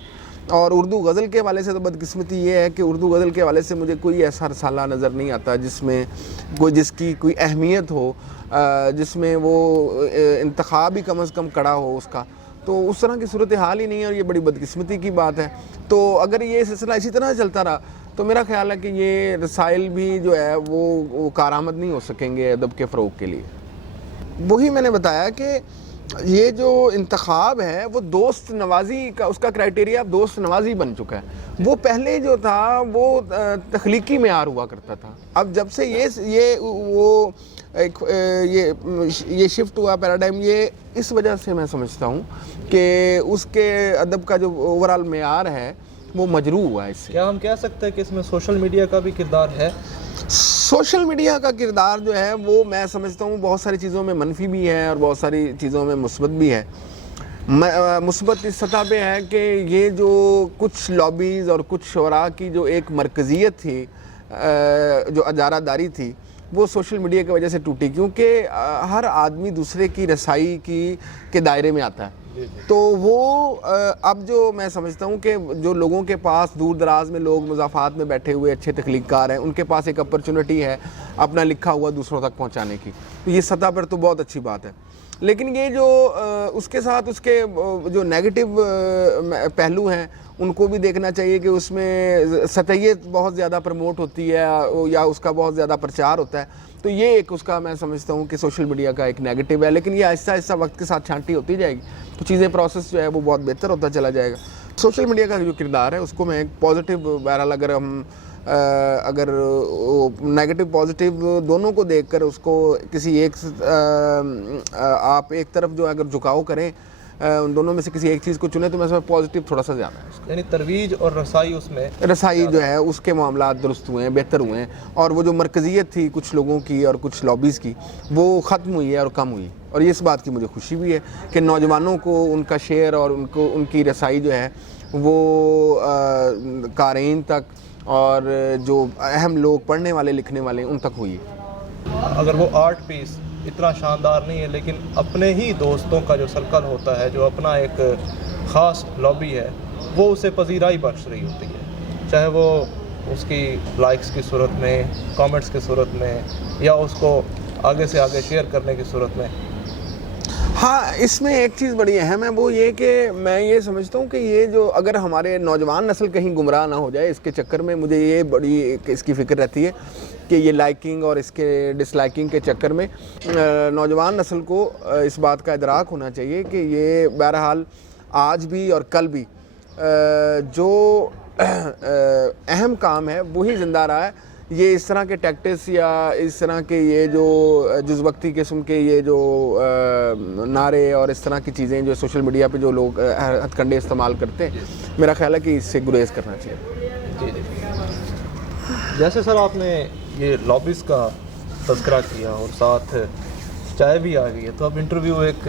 اور اردو غزل کے حوالے سے تو بدقسمتی یہ ہے کہ اردو غزل کے حوالے سے مجھے کوئی ایسا رسالہ نظر نہیں آتا جس میں جس کی کوئی اہمیت ہو جس میں وہ انتخاب ہی کم از کم کڑا ہو اس کا، تو اس طرح کی صورتحال ہی نہیں ہے، اور یہ بڑی بدقسمتی کی بات ہے۔ تو اگر یہ سلسلہ اسی طرح چلتا رہا تو میرا خیال ہے کہ یہ رسائل بھی جو ہے وہ کارآمد نہیں ہو سکیں گے ادب کے فروغ کے لیے۔ وہی میں نے بتایا کہ یہ جو انتخاب ہے وہ دوست نوازی کا، اس کا کرائٹیریا اب دوست نوازی بن چکا ہے۔ وہ پہلے جو تھا وہ تخلیقی معیار ہوا کرتا تھا، اب جب سے یہ شفٹ ہوا پیراڈائم، یہ اس وجہ سے میں سمجھتا ہوں کہ اس کے ادب کا جو اوورآل معیار ہے وہ مجروح ہوا ہے اس سے۔ کیا ہم کہہ سکتے ہیں کہ اس میں سوشل میڈیا کا بھی کردار ہے؟ سوشل میڈیا کا کردار جو ہے وہ میں سمجھتا ہوں بہت ساری چیزوں میں منفی بھی ہے اور بہت ساری چیزوں میں مثبت بھی ہے۔ مثبت اس سطح پہ ہے کہ یہ جو کچھ لابیز اور کچھ شعراء کی جو ایک مرکزیت تھی، جو اجارہ داری تھی، وہ سوشل میڈیا کی وجہ سے ٹوٹی، کیونکہ ہر آدمی دوسرے کی رسائی کے دائرے میں آتا ہے۔ تو وہ اب جو میں سمجھتا ہوں کہ جو لوگوں کے پاس دور دراز میں لوگ مضافات میں بیٹھے ہوئے اچھے تخلیق کار ہیں، ان کے پاس ایک اپرچونٹی ہے اپنا لکھا ہوا دوسروں تک پہنچانے کی، تو یہ سطح پر تو بہت اچھی بات ہے۔ لیکن یہ جو اس کے ساتھ اس کے جو نیگیٹو پہلو ہیں ان کو بھی دیکھنا چاہیے کہ اس میں سطحیت بہت زیادہ پروموٹ ہوتی ہے یا اس کا بہت زیادہ پرچار ہوتا ہے، تو یہ ایک اس کا میں سمجھتا ہوں کہ سوشل میڈیا کا ایک نیگیٹو ہے۔ لیکن یہ آہستہ آہستہ وقت کے ساتھ چھانٹی ہوتی جائے گی تو چیزیں پروسیس جو ہے وہ بہت بہتر ہوتا چلا جائے گا۔ سوشل میڈیا کا جو کردار ہے اس کو میں ایک پازیٹیو، بہرحال اگر نیگیٹو پازیٹیو دونوں کو دیکھ کر اس کو کسی ایک آپ ایک طرف جو اگر جھکاؤ کریں ان دونوں میں سے کسی ایک چیز کو چنیں تو میں سمجھتا ہوں پازیٹیو تھوڑا سا زیادہ ہے اس کا، یعنی ترویج اور رسائی، اس میں رسائی جو ہے اس کے معاملات درست ہوئے ہیں، بہتر ہوئے ہیں، اور وہ جو مرکزیت تھی کچھ لوگوں کی اور کچھ لابیز کی وہ ختم ہوئی ہے اور کم ہوئی، اور اس بات کی مجھے خوشی بھی ہے کہ نوجوانوں کو ان کا شیئر اور ان کی رسائی جو ہے وہ قارئین تک اور جو اہم لوگ پڑھنے والے لکھنے والے ان تک ہوئی ہے۔ اگر وہ آرٹ پیس اتنا شاندار نہیں ہے لیکن اپنے ہی دوستوں کا جو سرکل ہوتا ہے، جو اپنا ایک خاص لابی ہے، وہ اسے پذیرائی بخش رہی ہوتی ہے، چاہے وہ اس کی لائکس کی صورت میں، کامنٹس کی صورت میں، یا اس کو آگے سے آگے شیئر کرنے کی صورت میں۔ ہاں، اس میں ایک چیز بڑی اہم ہے، وہ یہ کہ میں یہ سمجھتا ہوں کہ یہ جو اگر ہمارے نوجوان نسل کہیں گمراہ نہ ہو جائے اس کے چکر میں، مجھے یہ بڑی اس کی فکر رہتی ہے کہ یہ لائکنگ اور اس کے ڈس لائکنگ کے چکر میں نوجوان نسل کو اس بات کا ادراک ہونا چاہیے کہ یہ بہرحال آج بھی اور کل بھی جو اہم کام ہے وہی زندہ رہا ہے۔ یہ اس طرح کے ٹیکٹس یا اس طرح کے یہ جو جز وقتی قسم کے یہ جو نعرے اور اس طرح کی چیزیں جو سوشل میڈیا پہ جو لوگ ہتھ کنڈے استعمال کرتے ہیں، میرا خیال ہے کہ اس سے گریز کرنا چاہیے۔ جی جی، جیسے سر آپ نے یہ لابیز کا تذکرہ کیا اور ساتھ چائے بھی آ گئی ہے، تو اب انٹرویو ایک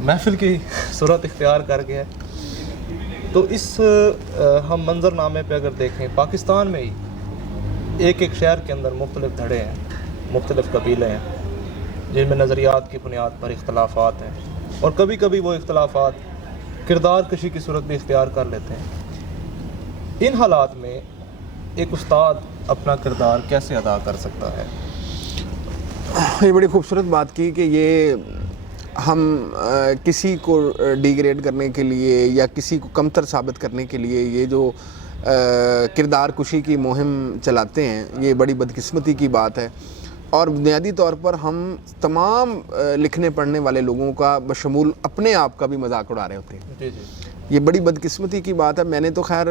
محفل کی صورت اختیار کر گیا ہے، تو اس ہم منظر نامے پہ اگر دیکھیں پاکستان میں ہی ایک شہر کے اندر مختلف دھڑے ہیں، مختلف قبیلے ہیں جن میں نظریات کی بنیاد پر اختلافات ہیں، اور کبھی کبھی وہ اختلافات کردار کشی کی صورت بھی اختیار کر لیتے ہیں۔ ان حالات میں ایک استاد اپنا کردار کیسے ادا کر سکتا ہے؟ یہ بڑی خوبصورت بات کی کہ یہ ہم کسی کو ڈیگریڈ کرنے کے لیے یا کسی کو کمتر ثابت کرنے کے لیے یہ جو کردار کشی کی مہم چلاتے ہیں، یہ بڑی بدقسمتی کی بات ہے، اور بنیادی طور پر ہم تمام لکھنے پڑھنے والے لوگوں کا بشمول اپنے آپ کا بھی مذاق اڑا رہے ہوتے ہیں۔ جی جی، یہ بڑی بدقسمتی کی بات ہے۔ میں نے تو خیر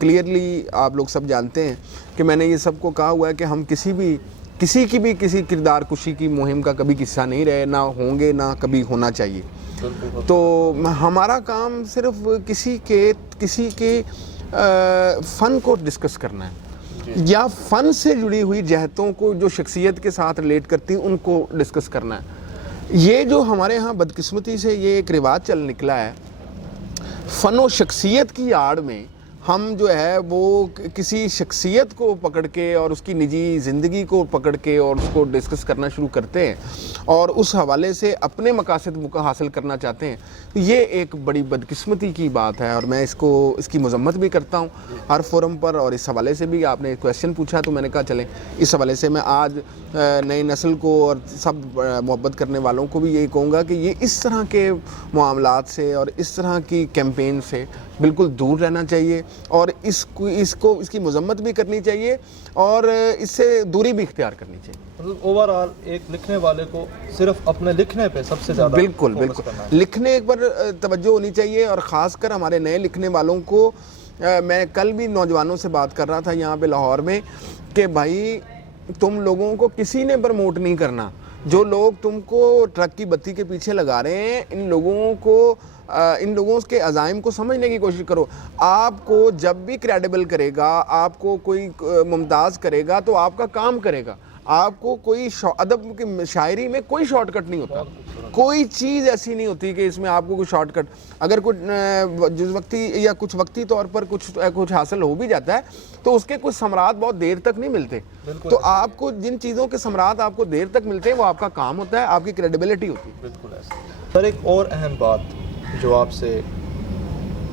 کلیئرلی آپ لوگ سب جانتے ہیں کہ میں نے یہ سب کو کہا ہوا ہے کہ ہم کسی کی کردار کشی کی مہم کا کبھی قصہ نہیں رہے، نہ ہوں گے، نہ کبھی ہونا چاہیے۔ تو ہمارا کام صرف کسی کے فن کو ڈسکس کرنا ہے، یا فن سے جڑی ہوئی جہتوں کو جو شخصیت کے ساتھ ریلیٹ کرتی ان کو ڈسکس کرنا ہے۔ یہ جو ہمارے ہاں بدقسمتی سے یہ ایک رواج چل نکلا ہے، فن و شخصیت کی آڑ میں ہم جو ہے وہ کسی شخصیت کو پکڑ کے اور اس کی نجی زندگی کو پکڑ کے اور اس کو ڈسکس کرنا شروع کرتے ہیں اور اس حوالے سے اپنے مقاصد حاصل کرنا چاہتے ہیں، یہ ایک بڑی بدقسمتی کی بات ہے، اور میں اس کی مذمت بھی کرتا ہوں ہر فورم پر۔ اور اس حوالے سے بھی آپ نے کویشچن پوچھا تو میں نے کہا چلیں اس حوالے سے میں آج نئی نسل کو اور سب محبت کرنے والوں کو بھی یہی کہوں گا کہ یہ اس طرح کے معاملات سے اور اس طرح کی کیمپین سے بالکل دور رہنا چاہیے، اور اس کی مذمت بھی کرنی چاہیے اور اس سے دوری بھی اختیار کرنی چاہیے۔ مطلب اوورآل ایک لکھنے والے کو صرف اپنے لکھنے پہ سب سے زیادہ بالکل لکھنے پر توجہ ہونی چاہیے، اور خاص کر ہمارے نئے لکھنے والوں کو میں کل بھی نوجوانوں سے بات کر رہا تھا یہاں پہ لاہور میں کہ بھائی تم لوگوں کو کسی نے پروموٹ نہیں کرنا، جو لوگ تم کو ٹرک کی بتی کے پیچھے لگا رہے ہیں ان لوگوں کے عزائم کو سمجھنے کی کوشش کرو۔ آپ کو جب بھی کریڈیبل کرے گا، آپ کو کوئی ممتاز کرے گا تو آپ کا کام کرے گا۔ آپ کو کوئی ادب کی شاعری میں کوئی شارٹ کٹ نہیں ہوتا، کوئی چیز ایسی نہیں ہوتی کہ اس میں آپ کو کوئی شارٹ کٹ، اگر کچھ وقتی یا کچھ وقتی طور پر کچھ حاصل ہو بھی جاتا ہے تو اس کے کچھ ثمرات بہت دیر تک نہیں ملتے۔ تو آپ کو جن چیزوں کے ثمرات آپ کو دیر تک ملتے ہیں وہ آپ کا کام ہوتا ہے، آپ کی کریڈیبلٹی ہوتی ہے۔ بالکل ایسا سر، ایک اور اہم بات جو آپ سے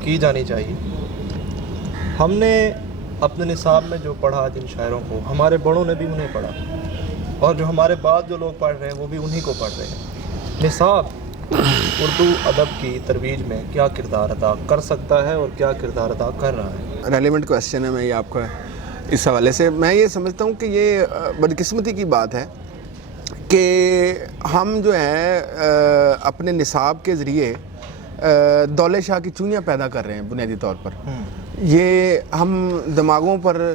کی جانی چاہیے، ہم نے اپنے نصاب میں جو پڑھا جن شاعروں کو، ہمارے بڑوں نے بھی انہیں پڑھا، اور جو ہمارے بعد جو لوگ پڑھ رہے ہیں وہ بھی انہی کو پڑھ رہے ہیں۔ نصاب اردو ادب کی ترویج میں کیا کردار ادا کر سکتا ہے اور کیا کردار ادا کر رہا ہے؟ ریلیونٹ کویشچن ہے، میں یہ آپ کا اس حوالے سے میں یہ سمجھتا ہوں کہ یہ بدقسمتی کی بات ہے کہ ہم جو ہے اپنے نصاب کے ذریعے دولت شاہ کی چوئیاں پیدا کر رہے ہیں بنیادی طور پر۔ یہ ہم دماغوں پر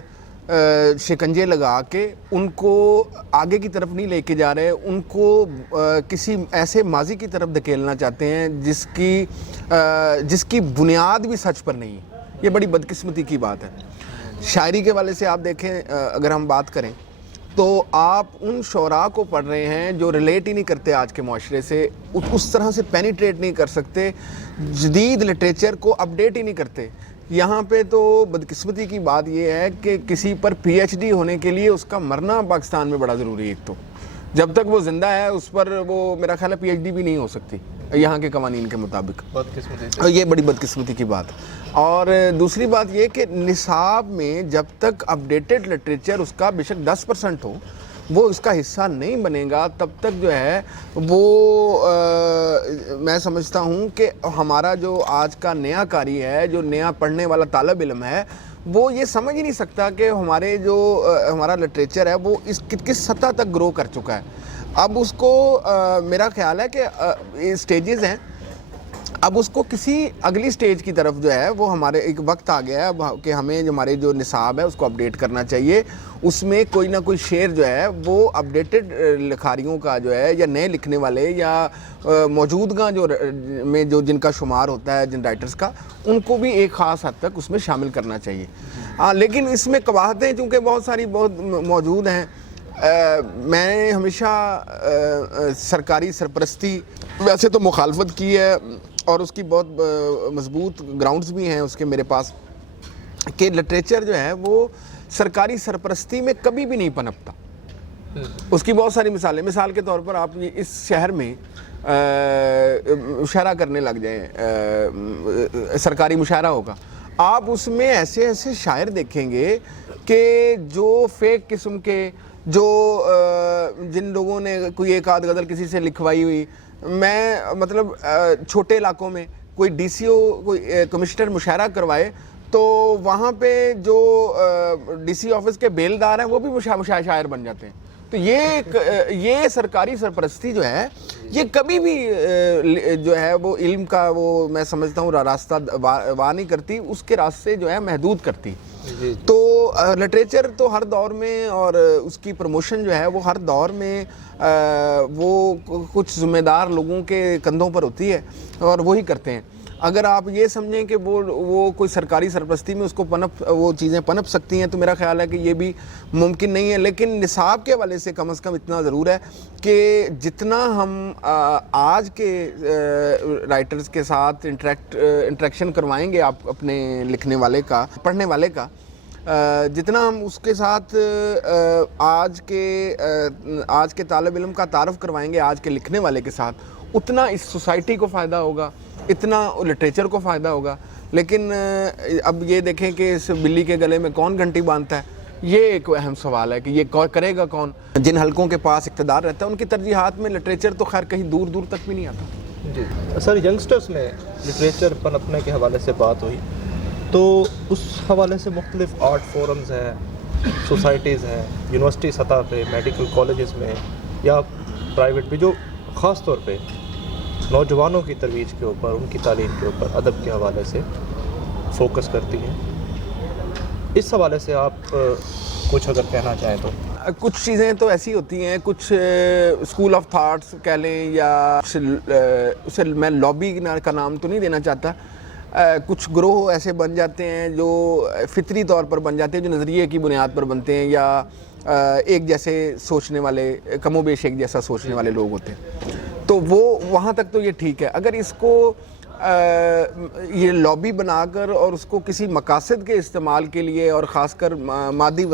شکنجے لگا کے ان کو آگے کی طرف نہیں لے کے جا رہے، ان کو کسی ایسے ماضی کی طرف دھکیلنا چاہتے ہیں جس کی بنیاد بھی سچ پر نہیں ہے۔ یہ بڑی بدقسمتی کی بات ہے۔ شاعری کے والے سے آپ دیکھیں، اگر ہم بات کریں تو آپ ان شعراء کو پڑھ رہے ہیں جو ریلیٹ ہی نہیں کرتے آج کے معاشرے سے، اس طرح سے پینیٹریٹ نہیں کر سکتے، جدید لٹریچر کو اپڈیٹ ہی نہیں کرتے۔ یہاں پہ تو بدقسمتی کی بات یہ ہے کہ کسی پر پی ایچ ڈی ہونے کے لیے اس کا مرنا پاکستان میں بڑا ضروری ہے۔ ایک تو جب تک وہ زندہ ہے اس پر وہ میرا خیال ہے پی ایچ ڈی بھی نہیں ہو سکتی یہاں کے قوانین کے مطابق، یہ بڑی بدقسمتی کی بات۔ اور دوسری بات یہ کہ نصاب میں جب تک اپڈیٹڈ لٹریچر اس کا بے شک 10% ہو، وہ اس کا حصہ نہیں بنے گا، تب تک جو ہے وہ میں سمجھتا ہوں کہ ہمارا جو آج کا نیا قاری ہے، جو نیا پڑھنے والا طالب علم ہے، وہ یہ سمجھ ہی نہیں سکتا کہ ہمارا لٹریچر ہے وہ کس سطح تک گرو کر چکا ہے۔ اب اس کو میرا خیال ہے کہ سٹیجز ہیں، اب اس کو کسی اگلی سٹیج کی طرف جو ہے وہ ہمارے ایک وقت آ گیا ہے کہ ہمیں ہمارے جو نصاب ہے اس کو اپڈیٹ کرنا چاہیے۔ اس میں کوئی نہ کوئی شعر جو ہے وہ اپڈیٹڈ لکھاریوں کا جو ہے، یا نئے لکھنے والے یا موجودگاں میں جن کا شمار ہوتا ہے جن رائٹرز کا، ان کو بھی ایک خاص حد تک اس میں شامل کرنا چاہیے۔ لیکن اس میں قباحتیں چونکہ بہت موجود ہیں۔ میں نے ہمیشہ سرکاری سرپرستی ویسے تو مخالفت کی ہے، اور اس کی بہت مضبوط گراؤنڈز بھی ہیں اس کے میرے پاس، کہ لٹریچر جو ہے وہ سرکاری سرپرستی میں کبھی بھی نہیں پنپتا۔ اس کی بہت ساری مثال کے طور پر آپ اس شہر میں مشاعرہ کرنے لگ جائیں، سرکاری مشاعرہ ہوگا، آپ اس میں ایسے شاعر دیکھیں گے کہ جو فیک قسم کے، جو جن لوگوں نے کوئی ایک آدھ غزل کسی سے لکھوائی ہوئی، میں مطلب چھوٹے علاقوں میں کوئی ڈی سی او کوئی کمشنر مشاعرہ کروائے تو وہاں پہ جو ڈی سی آفس کے بیلدار ہیں وہ بھی شاعر بن جاتے ہیں۔ تو یہ سرکاری سرپرستی جو ہے یہ کبھی بھی جو ہے وہ علم کا وہ میں سمجھتا ہوں راستہ وا نہیں کرتی، اس کے راستے جو ہے محدود کرتی۔ تو لٹریچر تو ہر دور میں، اور اس کی پروموشن جو ہے وہ ہر دور میں وہ کچھ ذمہ دار لوگوں کے کندھوں پر ہوتی ہے اور وہی کرتے ہیں۔ اگر آپ یہ سمجھیں کہ وہ کوئی سرکاری سرپرستی میں اس کو وہ چیزیں پنپ سکتی ہیں تو میرا خیال ہے کہ یہ بھی ممکن نہیں ہے. لیکن نصاب کے حوالے سے کم از کم اتنا ضرور ہے کہ جتنا ہم آج کے رائٹرز کے ساتھ انٹریکشن کروائیں گے آپ اپنے لکھنے والے کا, پڑھنے والے کا, جتنا ہم اس کے ساتھ آج کے طالب علم کا تعارف کروائیں گے آج کے لکھنے والے کے ساتھ, اتنا اس سوسائٹی کو فائدہ ہوگا, اتنا لٹریچر کو فائدہ ہوگا. لیکن اب یہ دیکھیں کہ اس بلی کے گلے میں کون گھنٹی باندھتا ہے, یہ ایک اہم سوال ہے کہ یہ کرے گا کون. جن حلقوں کے پاس اقتدار رہتا ہے ان کی ترجیحات میں لٹریچر تو خیر کہیں دور دور تک بھی نہیں آتا. جی سر, ینگسٹرز میں لٹریچر پنپنے کے حوالے سے بات ہوئی تو اس حوالے سے مختلف آرٹ فورمز ہیں, سوسائٹیز ہیں, یونیورسٹی سطح پہ, میڈیکل کالجز میں یا پرائیویٹ بھی, جو خاص طور پہ نوجوانوں کی ترویج کے اوپر, ان کی تعلیم کے اوپر ادب کے حوالے سے فوکس کرتی ہیں. اس حوالے سے آپ کچھ اگر کہنا چاہیں تو. کچھ چیزیں تو ایسی ہوتی ہیں, کچھ اسکول آف تھاٹس کہہ لیں یا اسے میں لابی کا نام تو نہیں دینا چاہتا, کچھ گروہ ایسے بن جاتے ہیں جو فطری طور پر بن جاتے ہیں, جو نظریے کی بنیاد پر بنتے ہیں یا ایک جیسے سوچنے والے, کم و بیش ایک جیسا سوچنے والے لوگ ہوتے ہیں. تو وہ وہاں تک تو یہ ٹھیک ہے. اگر اس کو یہ لابی بنا کر اور اس کو کسی مقاصد کے استعمال کے لیے اور خاص کر مادی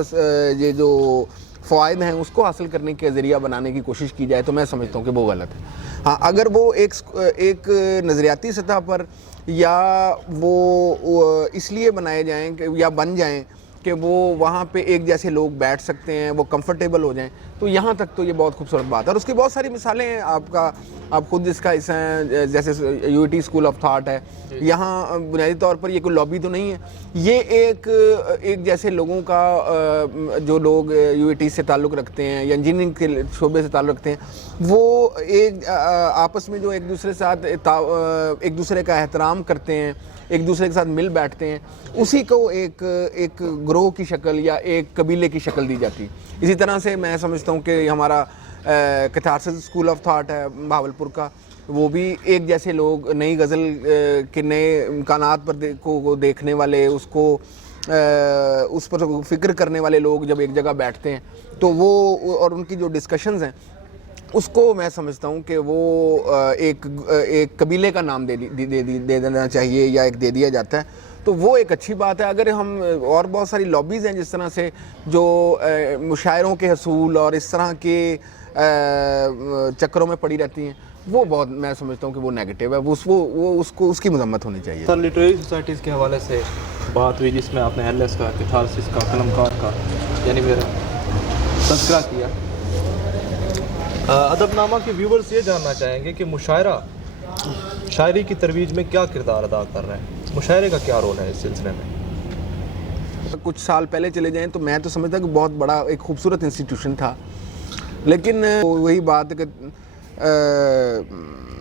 یہ جو فوائد ہیں اس کو حاصل کرنے کے ذریعہ بنانے کی کوشش کی جائے تو میں سمجھتا ہوں کہ وہ غلط ہے. ہاں, اگر وہ ایک نظریاتی سطح پر یا وہ اس لیے بنائے جائیں کہ یا بن جائیں کہ وہ وہاں پہ ایک جیسے لوگ بیٹھ سکتے ہیں, وہ کمفرٹیبل ہو جائیں, تو یہاں تک تو یہ بہت خوبصورت بات ہے. اور اس کی بہت ساری مثالیں ہیں, آپ خود اس کا حصہ ہیں, جیسے U T school of thought ہے. یہاں بنیادی طور پر یہ کوئی لابی تو نہیں ہے, یہ ایک جیسے لوگوں کا, جو لوگ یو ٹی سے تعلق رکھتے ہیں یا انجینئرنگ کے شعبے سے تعلق رکھتے ہیں, وہ ایک آپس میں جو ایک دوسرے کا احترام کرتے ہیں, ایک دوسرے کے ساتھ مل بیٹھتے ہیں, اسی کو ایک گروہ کی شکل یا ایک قبیلے کی شکل دی جاتی. اسی طرح سے میں سمجھتا ہوں کہ ہمارا کیتھارسس اسکول آف تھاٹ ہے بہاولپور کا, وہ بھی ایک جیسے لوگ, نئی غزل کے نئے امکانات پر کو دیکھنے والے, اس پر فکر کرنے والے لوگ جب ایک جگہ بیٹھتے ہیں تو وہ, اور ان کی جو ڈسکشنز ہیں, اس کو میں سمجھتا ہوں کہ وہ ایک قبیلے کا نام دے دینا چاہیے یا ایک دے دیا جاتا ہے, تو وہ ایک اچھی بات ہے. اگر ہم, اور بہت ساری لابیز ہیں جس طرح سے جو مشاعروں کے حصول اور اس طرح کے چکروں میں پڑی رہتی ہیں, وہ بہت, میں سمجھتا ہوں کہ وہ نیگیٹو ہے, وہ اس کی مذمت ہونی چاہیے. سر, لٹریری سوسائٹیز کے حوالے سے بات ہوئی جس میں آپ نے ایلس کا, کیتھارسس کا, قلمکار کا یعنی میرا تذکرہ کیا. ادب نامہ کے ویورز یہ جاننا چاہیں گے کہ مشاعرہ شاعری کی ترویج میں کیا کردار ادا کر رہے ہیں, مشاعرے کا کیا رول ہے اس سلسلے میں؟ کچھ سال پہلے چلے جائیں تو میں تو سمجھتا کہ بہت بڑا ایک خوبصورت انسٹیٹیوشن تھا, لیکن وہی بات کہ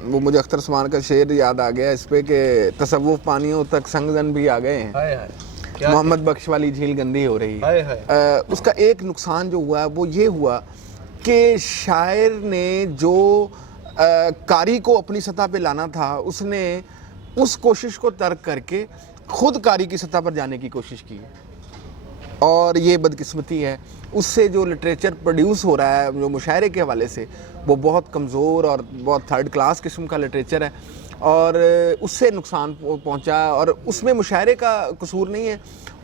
وہ مجھے اختر عثمان کا شعر یاد آ گیا اس پہ کہ تصوف پانیوں تک سنگزن بھی آ گئے ہیں, محمد بخش والی جھیل گندی ہو رہی. اس کا ایک نقصان جو ہوا وہ یہ ہوا کہ شاعر نے جو کاری کو اپنی سطح پہ لانا تھا, اس نے اس کوشش کو ترک کر کے خود کاری کی سطح پر جانے کی کوشش کی, اور یہ بدقسمتی ہے. اس سے جو لٹریچر پروڈیوس ہو رہا ہے جو مشاعرے کے حوالے سے, وہ بہت کمزور اور بہت تھرڈ کلاس قسم کا لٹریچر ہے, اور اس سے نقصان پہنچا. اور اس میں مشاعرے کا قصور نہیں ہے,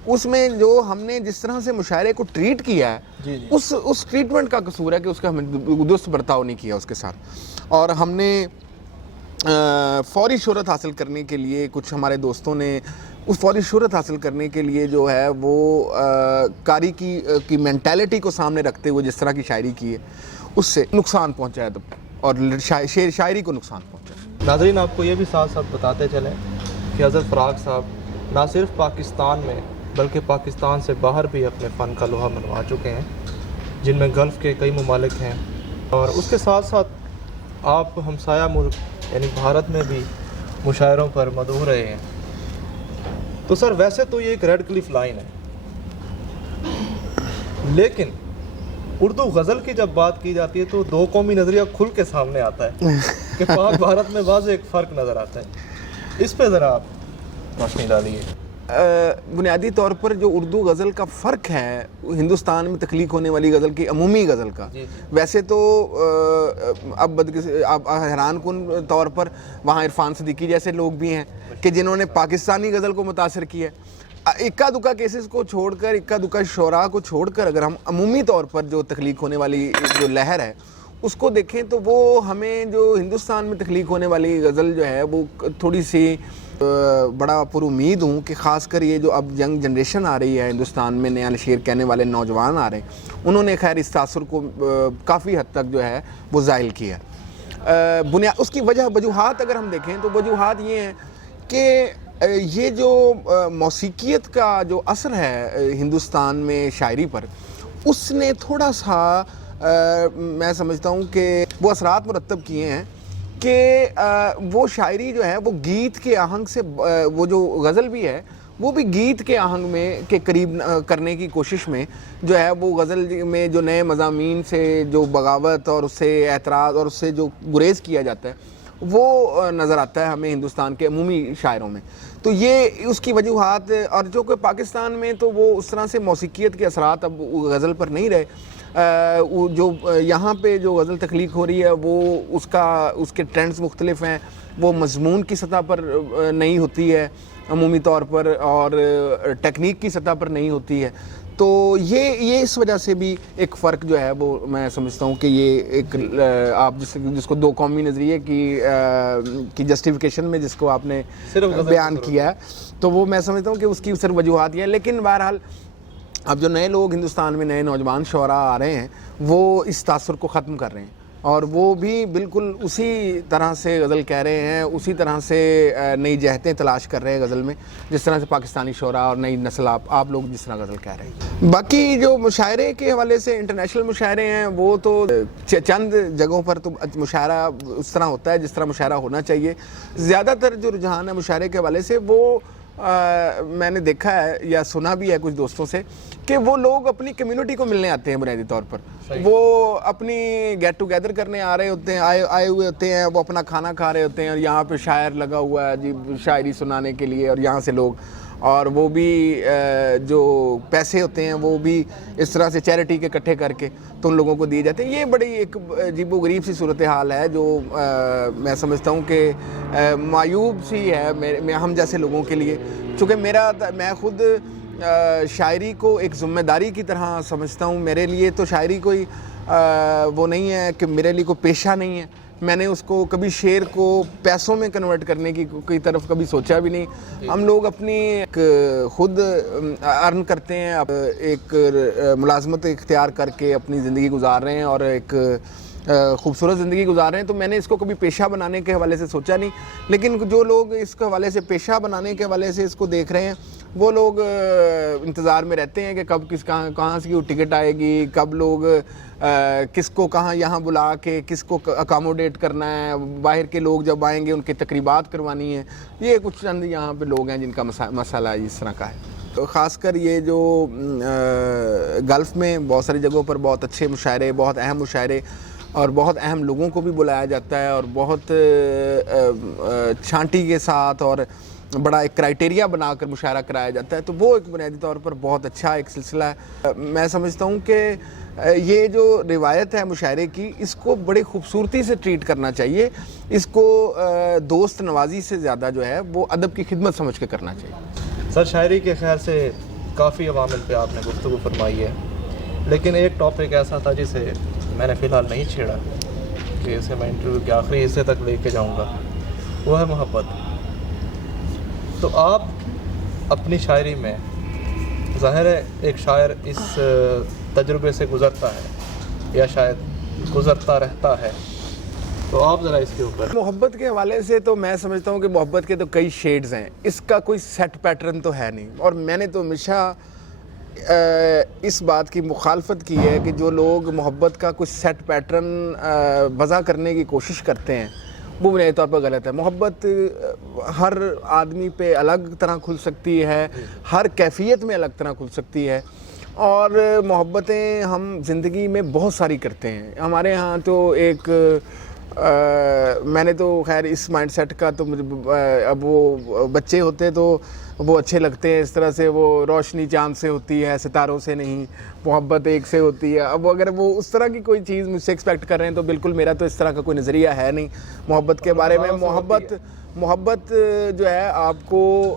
اس میں جو ہم نے جس طرح سے مشاعرے کو ٹریٹ کیا ہے اس ٹریٹمنٹ کا قصور ہے کہ اس کا ہمیں درست برتاؤ نہیں کیا اس کے ساتھ. اور ہم نے فوری شہرت حاصل کرنے کے لیے, کچھ ہمارے دوستوں نے اس فوری شہرت حاصل کرنے کے لیے جو ہے وہ کاری کی مینٹیلٹی کو سامنے رکھتے ہوئے جس طرح کی شاعری کی ہے, اس سے نقصان پہنچا ہے, اور شاعری کو نقصان پہنچا ہے. ناظرین, آپ کو یہ بھی ساتھ ساتھ بتاتے چلیں کہ حضرت فراق صاحب نہ صرف پاکستان میں بلکہ پاکستان سے باہر بھی اپنے فن کا لوہا منوا چکے ہیں, جن میں گلف کے کئی ممالک ہیں, اور اس کے ساتھ ساتھ آپ ہمسایہ ملک یعنی بھارت میں بھی مشاعروں پر مدعو رہے ہیں. تو سر, ویسے تو یہ ایک ریڈ کلف لائن ہے, لیکن اردو غزل کی جب بات کی جاتی ہے تو دو قومی نظریہ کھل کے سامنے آتا ہے کہ پاک بھارت میں واضح ایک فرق نظر آتا ہے. اس پہ ذرا آپ روشنی ڈالیے. بنیادی طور پر جو اردو غزل کا فرق ہے ہندوستان میں تخلیق ہونے والی غزل کی عمومی غزل کا، ویسے تو اب آپ حیران کن طور پر وہاں عرفان صدیقی جیسے لوگ بھی ہیں کہ جنہوں نے پاکستانی غزل کو متاثر کیا ہے. اکا دکا کیسز کو چھوڑ کر، اکا دکا شعراء کو چھوڑ کر اگر ہم عمومی طور پر جو تخلیق ہونے والی جو لہر ہے اس کو دیکھیں تو وہ ہمیں جو ہندوستان میں تخلیق ہونے والی غزل جو ہے وہ تھوڑی سی بڑا پر امید ہوں کہ خاص کر یہ جو اب ینگ جنریشن آ رہی ہے ہندوستان میں، نیا شعر کہنے والے نوجوان آ رہے ہیں، انہوں نے خیر اس تاثر کو کافی حد تک جو ہے وہ زائل کیا. اس کی وجوہات اگر ہم دیکھیں تو وجوہات یہ ہیں کہ یہ جو موسیقیت کا جو اثر ہے ہندوستان میں شاعری پر، اس نے تھوڑا سا میں سمجھتا ہوں کہ وہ اثرات مرتب کیے ہیں کہ وہ شاعری جو ہے وہ گیت کے آہنگ سے، وہ جو غزل بھی ہے وہ بھی گیت کے آہنگ میں کے قریب کرنے کی کوشش میں جو ہے وہ غزل میں جو نئے مضامین سے جو بغاوت اور اس سے اعتراض اور اس سے جو گریز کیا جاتا ہے وہ نظر آتا ہے ہمیں ہندوستان کے عمومی شاعروں میں. تو یہ اس کی وجوہات، اور جو کہ پاکستان میں تو وہ اس طرح سے موسیقیت کے اثرات اب غزل پر نہیں رہے. جو یہاں پہ جو غزل تخلیق ہو رہی ہے وہ اس کے ٹرینڈز مختلف ہیں، وہ مضمون کی سطح پر نہیں ہوتی ہے عمومی طور پر، اور ٹیکنیک کی سطح پر نہیں ہوتی ہے. تو یہ اس وجہ سے بھی ایک فرق جو ہے وہ میں سمجھتا ہوں کہ یہ ایک آپ جس کو دو قومی نظریے کی جسٹیفیکیشن میں جس کو آپ نے بیان کیا ہے، تو وہ میں سمجھتا ہوں کہ اس کی صرف وجوہات یہ ہیں. لیکن بہرحال اب جو نئے لوگ ہندوستان میں، نئے نوجوان شعراء آ رہے ہیں، وہ اس تاثر کو ختم کر رہے ہیں اور وہ بھی بالکل اسی طرح سے غزل کہہ رہے ہیں، اسی طرح سے نئی جہتیں تلاش کر رہے ہیں غزل میں، جس طرح سے پاکستانی شعراء اور نئی نسل آپ لوگ جس طرح غزل کہہ رہے ہیں. باقی جو مشاعرے کے حوالے سے انٹرنیشنل مشاعرے ہیں وہ تو چند جگہوں پر تو مشاعرہ اس طرح ہوتا ہے جس طرح مشاعرہ ہونا چاہیے. زیادہ تر جو رجحان ہے مشاعرے کے حوالے سے وہ میں نے دیکھا ہے یا سنا بھی ہے کچھ دوستوں سے کہ وہ لوگ اپنی کمیونٹی کو ملنے آتے ہیں بنیادی طور پر. وہ اپنی گیٹ ٹوگیدر کرنے آ رہے ہوتے ہیں، آئے ہوئے ہوتے ہیں، وہ اپنا کھانا کھا رہے ہوتے ہیں اور یہاں پہ شاعر لگا ہوا ہے جی شاعری سنانے کے لیے، اور یہاں سے لوگ، اور وہ بھی جو پیسے ہوتے ہیں وہ بھی اس طرح سے چیریٹی کے اکٹھے کر کے تو ان لوگوں کو دیے جاتے ہیں. یہ بڑی ایک عجیب و غریب سی صورتحال ہے جو میں سمجھتا ہوں کہ معیوب سی ہے ہم جیسے لوگوں کے لیے. چونکہ میں خود شاعری کو ایک ذمہ داری کی طرح سمجھتا ہوں. میرے لیے تو شاعری کوئی وہ نہیں ہے کہ میرے لیے کوئی پیشہ نہیں ہے. میں نے اس کو کبھی شعر کو پیسوں میں کنورٹ کرنے کی طرف کبھی سوچا بھی نہیں. ہم لوگ اپنی خود ارن کرتے ہیں، ایک ملازمت اختیار کر کے اپنی زندگی گزار رہے ہیں اور ایک خوبصورت زندگی گزار رہے ہیں. تو میں نے اس کو کبھی پیشہ بنانے کے حوالے سے سوچا نہیں. لیکن جو لوگ اس کے حوالے سے پیشہ بنانے کے حوالے سے اس کو دیکھ رہے ہیں وہ لوگ انتظار میں رہتے ہیں کہ کب کہاں سے ٹکٹ آئے گی، کب لوگ کس کو کہاں یہاں بلا کے کس کو اکاموڈیٹ کرنا ہے، باہر کے لوگ جب آئیں گے ان کی تقریبات کروانی ہے. یہ کچھ چند یہاں پہ لوگ ہیں جن کا مسئلہ اس طرح کا ہے. خاص کر یہ جو گلف میں بہت ساری جگہوں پر بہت اچھے مشاعرے، بہت اہم مشاعرے اور بہت اہم لوگوں کو بھی بلایا جاتا ہے اور بہت چھانٹی کے ساتھ اور بڑا ایک کرائٹیریا بنا کر مشاعرہ کرایا جاتا ہے. تو وہ ایک بنیادی طور پر بہت اچھا ایک سلسلہ ہے. میں سمجھتا ہوں کہ یہ جو روایت ہے مشاعرے کی، اس کو بڑی خوبصورتی سے ٹریٹ کرنا چاہیے. اس کو دوست نوازی سے زیادہ جو ہے وہ ادب کی خدمت سمجھ کے کرنا چاہیے. سر شاعری کے خیال سے کافی عوامل پہ آپ نے گفتگو فرمائی ہے، لیکن ایک ٹاپک ایسا تھا جسے میں نے فی الحال نہیں چھیڑا کہ اسے میں انٹرویو کے آخری حصے تک لے کے جاؤں گا، وہ ہے محبت. تو آپ اپنی شاعری میں، ظاہر ہے ایک شاعر اس تجربے سے گزرتا ہے یا شاید گزرتا رہتا ہے، تو آپ ذرا اس کے اوپر. محبت کے حوالے سے تو میں سمجھتا ہوں کہ محبت کے تو کئی شیڈز ہیں، اس کا کوئی سیٹ پیٹرن تو ہے نہیں. اور میں نے تو ہمیشہ اس بات کی مخالفت کی ہے کہ جو لوگ محبت کا کچھ سیٹ پیٹرن وضع کرنے کی کوشش کرتے ہیں وہ بنیادی طور پر غلط ہے. محبت ہر آدمی پہ الگ طرح کھل سکتی ہے، ہر کیفیت میں الگ طرح کھل سکتی ہے، اور محبتیں ہم زندگی میں بہت ساری کرتے ہیں. ہمارے ہاں تو ایک میں نے تو خیر اس مائنڈ سیٹ کا تو اب وہ بچے ہوتے تو وہ اچھے لگتے ہیں اس طرح سے, وہ روشنی چاند سے ہوتی ہے ستاروں سے نہیں, محبت ایک سے ہوتی ہے. اب اگر وہ اس طرح کی کوئی چیز مجھ سے ایکسپیکٹ کر رہے ہیں تو بالکل میرا تو اس طرح کا کوئی نظریہ ہے نہیں محبت کے بارے میں. محبت جو ہے آپ کو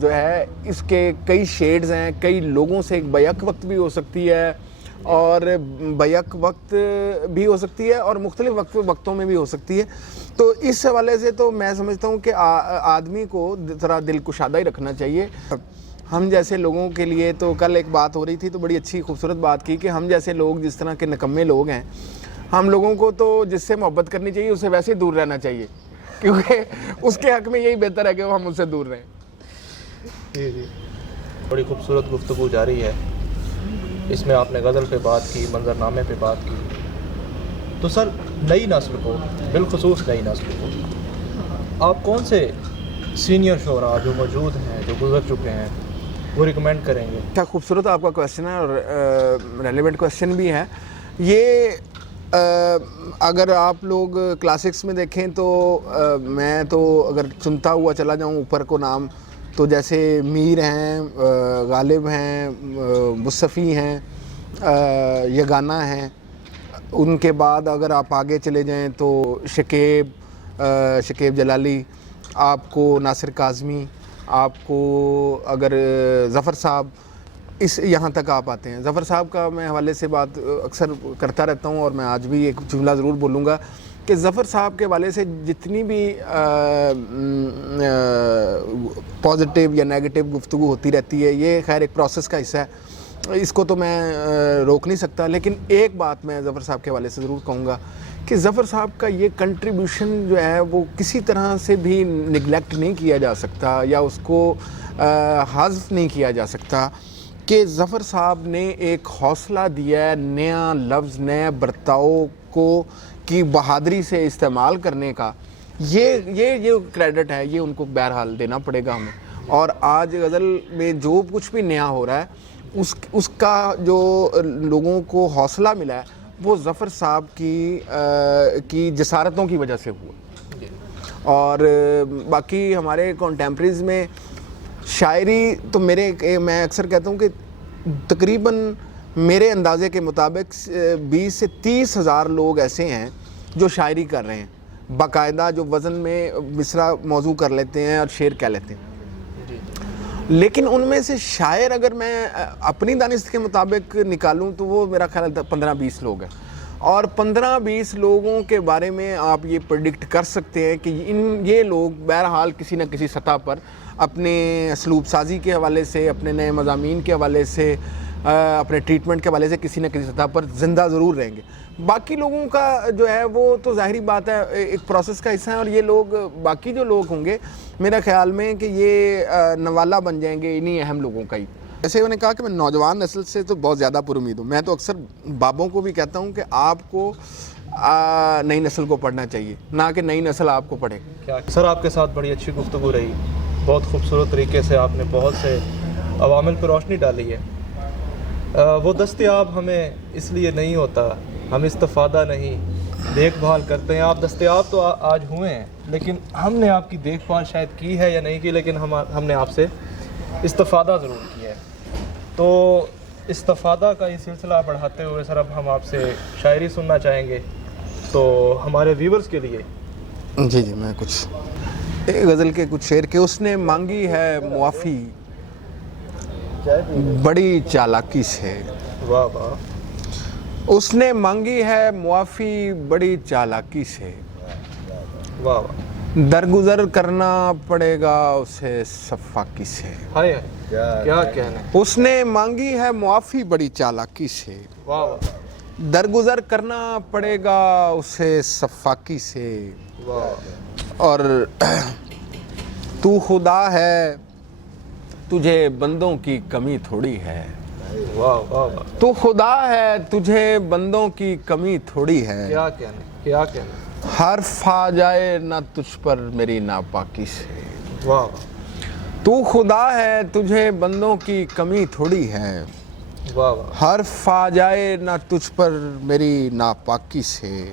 جو ہے اس کے کئی شیڈز ہیں, کئی لوگوں سے بیک وقت بھی ہو سکتی ہے اور بیک وقت بھی ہو سکتی ہے اور مختلف وقتوں میں بھی ہو سکتی ہے. تو اس حوالے سے تو میں سمجھتا ہوں کہ آدمی کو ذرا دل کشادہ ہی رکھنا چاہیے. ہم جیسے لوگوں کے لیے تو کل ایک بات ہو رہی تھی تو بڑی اچھی خوبصورت بات کی کہ ہم جیسے لوگ جس طرح کے نکمے لوگ ہیں, ہم لوگوں کو تو جس سے محبت کرنی چاہیے اسے ویسے ہی دور رہنا چاہیے, کیونکہ اس کے حق میں یہی بہتر ہے کہ ہم اس سے دور رہیں. جی بڑی خوبصورت گفتگو جاری ہے. اس میں آپ نے غزل پہ بات کی, منظر نامے پہ بات کی. تو سر نئی نسل کو, بالخصوص نئی نسل کو آپ کون سے سینئر شعراء جو موجود ہیں, جو گزر چکے ہیں, وہ ریکمینڈ کریں گے؟ کیا خوبصورت آپ کا کویشچن ہے اور ریلیونٹ کویشچن بھی ہے یہ. اگر آپ لوگ کلاسکس میں دیکھیں تو میں تو اگر چنتا ہوا چلا جاؤں اوپر کو نام, تو جیسے میر ہیں, غالب ہیں, مصطفی ہیں, یگانہ ہیں. ان کے بعد اگر آپ آگے چلے جائیں تو شکیب جلالی, آپ کو ناصر کاظمی, آپ کو اگر ظفر صاحب, اس یہاں تک آپ آتے ہیں. ظفر صاحب کا میں حوالے سے بات اکثر کرتا رہتا ہوں اور میں آج بھی ایک جملہ ضرور بولوں گا کہ ظفر صاحب کے حوالے سے جتنی بھی پازیٹیو یا نیگیٹو گفتگو ہوتی رہتی ہے, یہ خیر ایک پروسیس کا حصہ ہے, اس کو تو میں روک نہیں سکتا. لیکن ایک بات میں ظفر صاحب کے حوالے سے ضرور کہوں گا کہ ظفر صاحب کا یہ کنٹریبیوشن جو ہے وہ کسی طرح سے بھی نگلیکٹ نہیں کیا جا سکتا یا اس کو حذف نہیں کیا جا سکتا کہ ظفر صاحب نے ایک حوصلہ دیا ہے نیا لفظ, نیا برتاؤ کو کی بہادری سے استعمال کرنے کا. یہ کریڈٹ ہے, یہ ان کو بہرحال دینا پڑے گا ہمیں. اور آج غزل میں جو کچھ بھی نیا ہو رہا ہے اس کا جو لوگوں کو حوصلہ ملا ہے وہ ظفر صاحب کی جسارتوں کی وجہ سے ہوا. اور باقی ہمارے کنٹمپریز میں شاعری تو میں اکثر کہتا ہوں کہ تقریباً میرے اندازے کے مطابق 20 سے 30 ہزار لوگ ایسے ہیں جو شاعری کر رہے ہیں, باقاعدہ جو وزن میں مصرع موضوع کر لیتے ہیں اور شعر کہہ لیتے ہیں. لیکن ان میں سے شاعر اگر میں اپنی دانست کے مطابق نکالوں تو وہ میرا خیال 15-20 لوگ ہیں. اور 15-20 لوگوں کے بارے میں آپ یہ پریڈکٹ کر سکتے ہیں کہ یہ لوگ بہرحال کسی نہ کسی سطح پر اپنے اسلوب سازی کے حوالے سے, اپنے نئے مضامین کے حوالے سے, اپنے ٹریٹمنٹ کے حوالے سے کسی نہ کسی سطح پر زندہ ضرور رہیں گے. باقی لوگوں کا جو ہے وہ تو ظاہری بات ہے ایک پروسیس کا حصہ ہے, اور یہ لوگ باقی جو لوگ ہوں گے میرا خیال میں کہ یہ نوالا بن جائیں گے انہی اہم لوگوں کا ہی. جیسے انہوں نے کہا کہ میں نوجوان نسل سے تو بہت زیادہ پر امید ہوں. میں تو اکثر بابوں کو بھی کہتا ہوں کہ آپ کو نئی نسل کو پڑھنا چاہیے, نہ کہ نئی نسل آپ کو پڑھے. سر آپ کے ساتھ بڑی اچھی گفتگو رہی, بہت خوبصورت طریقے سے آپ نے بہت سے عوامل پر روشنی ڈالی ہے. وہ دستیاب ہمیں اس لیے نہیں ہوتا, ہم استفادہ نہیں دیکھ بھال کرتے ہیں. آپ دستیاب تو آج ہوئے ہیں لیکن ہم نے آپ کی دیکھ بھال شاید کی ہے یا نہیں کی, لیکن ہم نے آپ سے استفادہ ضرور کیا ہے. تو استفادہ کا یہ سلسلہ بڑھاتے ہوئے سر اب ہم آپ سے شاعری سننا چاہیں گے, تو ہمارے ویورز کے لیے. جی میں کچھ غزل کے کچھ شعر کے. اس نے مانگی ہے معافی بڑی چالاکی سے, واہ واہ. اس نے مانگی ہے معافی بڑی چالاکی سے, واہ واہ. درگزر کرنا پڑے گا اسے صفاقی سے. ہائے کیا کہنا. اس نے مانگی ہے معافی بڑی چالاکی سے, واہ واہ. درگزر کرنا پڑے گا اسے صفاقی سے. واہ. اور تو خدا ہے تجھے بندوں کی کمی تھوڑی ہے. واہ واہ واہ. تو خدا ہے تجھے بندوں کی کمی تھوڑی ہے. کیا کہنا, کیا کہنا. حرف آ جائے نہ تجھ پر میری ناپاکی سے. واہ. تو خدا ہے تجھے بندوں کی کمی تھوڑی ہے. واہ واہ. حرف آ جائے نہ تجھ پر میری ناپاکی سے.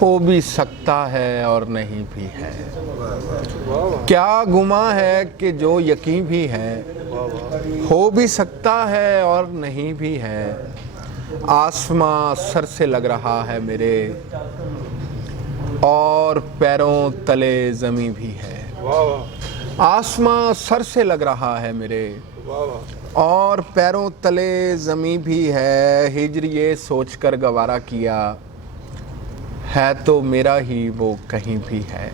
ہو بھی سکتا ہے اور نہیں بھی ہے، کیا گماں ہے کہ جو یقین بھی ہے، ہو بھی سکتا ہے اور نہیں بھی ہے، آسماں سر سے لگ رہا ہے میرے اور پیروں تلے زمیں بھی ہے، آسماں سر سے لگ رہا ہے میرے اور پیروں تلے زمیں بھی ہے، ہجر یہ سوچ کر گوارا کیا ہے تو میرا ہی وہ کہیں بھی ہے،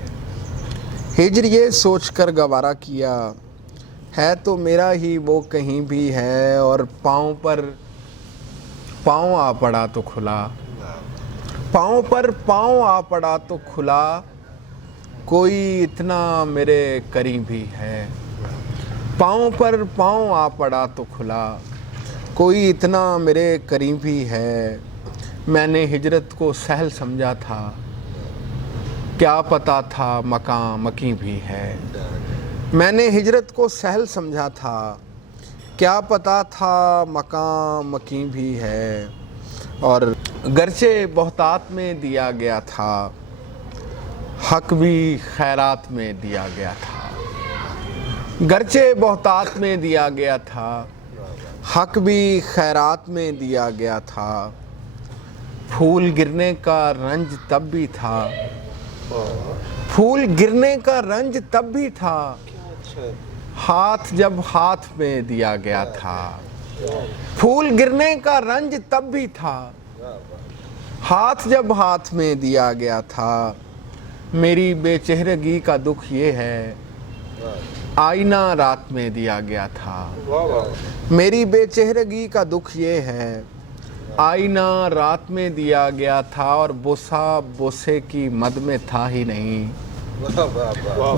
ہجر یہ سوچ کر گوارا کیا ہے تو میرا ہی وہ کہیں بھی ہے، اور پاؤں پر پاؤں آ پڑا تو کھلا، پاؤں پر پاؤں آ پڑا تو کھلا، کوئی اتنا میرے قریب بھی ہے، پاؤں پر پاؤں آ پڑا تو کھلا، کوئی اتنا میرے قریب بھی ہے، میں نے ہجرت کو سہل سمجھا تھا، کیا پتا تھا مکاں مکیں بھی ہے، میں نے ہجرت کو سہل سمجھا تھا، کیا پتا تھا مکاں مکیں بھی ہے، اور گرچہ بہتات میں دیا گیا تھا، حق بھی خیرات میں دیا گیا تھا، گرچہ بہتات میں دیا گیا تھا، حق بھی خیرات میں دیا گیا تھا، پھول گرنے کا رنج تب بھی تھا، پھول گرنے کا رنج تب بھی تھا، ہاتھ جب ہاتھ میں دیا گیا تھا، پھول گرنے کا رنج تب بھی تھا، ہاتھ جب ہاتھ میں دیا گیا تھا، میری بے چہرگی کا دکھ یہ ہے، آئینہ رات میں دیا گیا تھا، میری بے چہرگی کا دکھ یہ ہے، آئینہ رات میں دیا گیا تھا، اور بوسہ بوسے کی مد میں تھا ہی نہیں،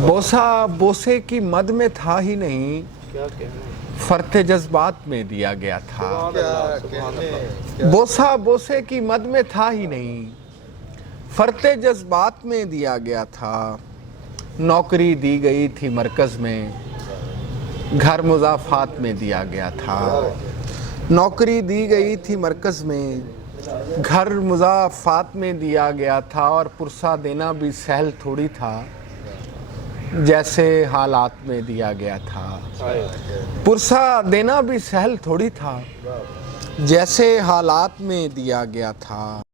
بوسہ بوسے کی مد میں تھا ہی نہیں، فرط جذبات میں دیا گیا تھا، بوسہ بوسے کی مد میں تھا ہی نہیں، فرط جذبات میں دیا گیا تھا، نوکری دی گئی تھی مرکز میں، گھر مضافات میں دیا گیا تھا، نوکری دی گئی تھی مرکز میں، گھر مضافات میں دیا گیا تھا، اور پرسہ دینا بھی سہل تھوڑی تھا، جیسے حالات میں دیا گیا تھا، پرسہ دینا بھی سہل تھوڑی تھا، جیسے حالات میں دیا گیا تھا۔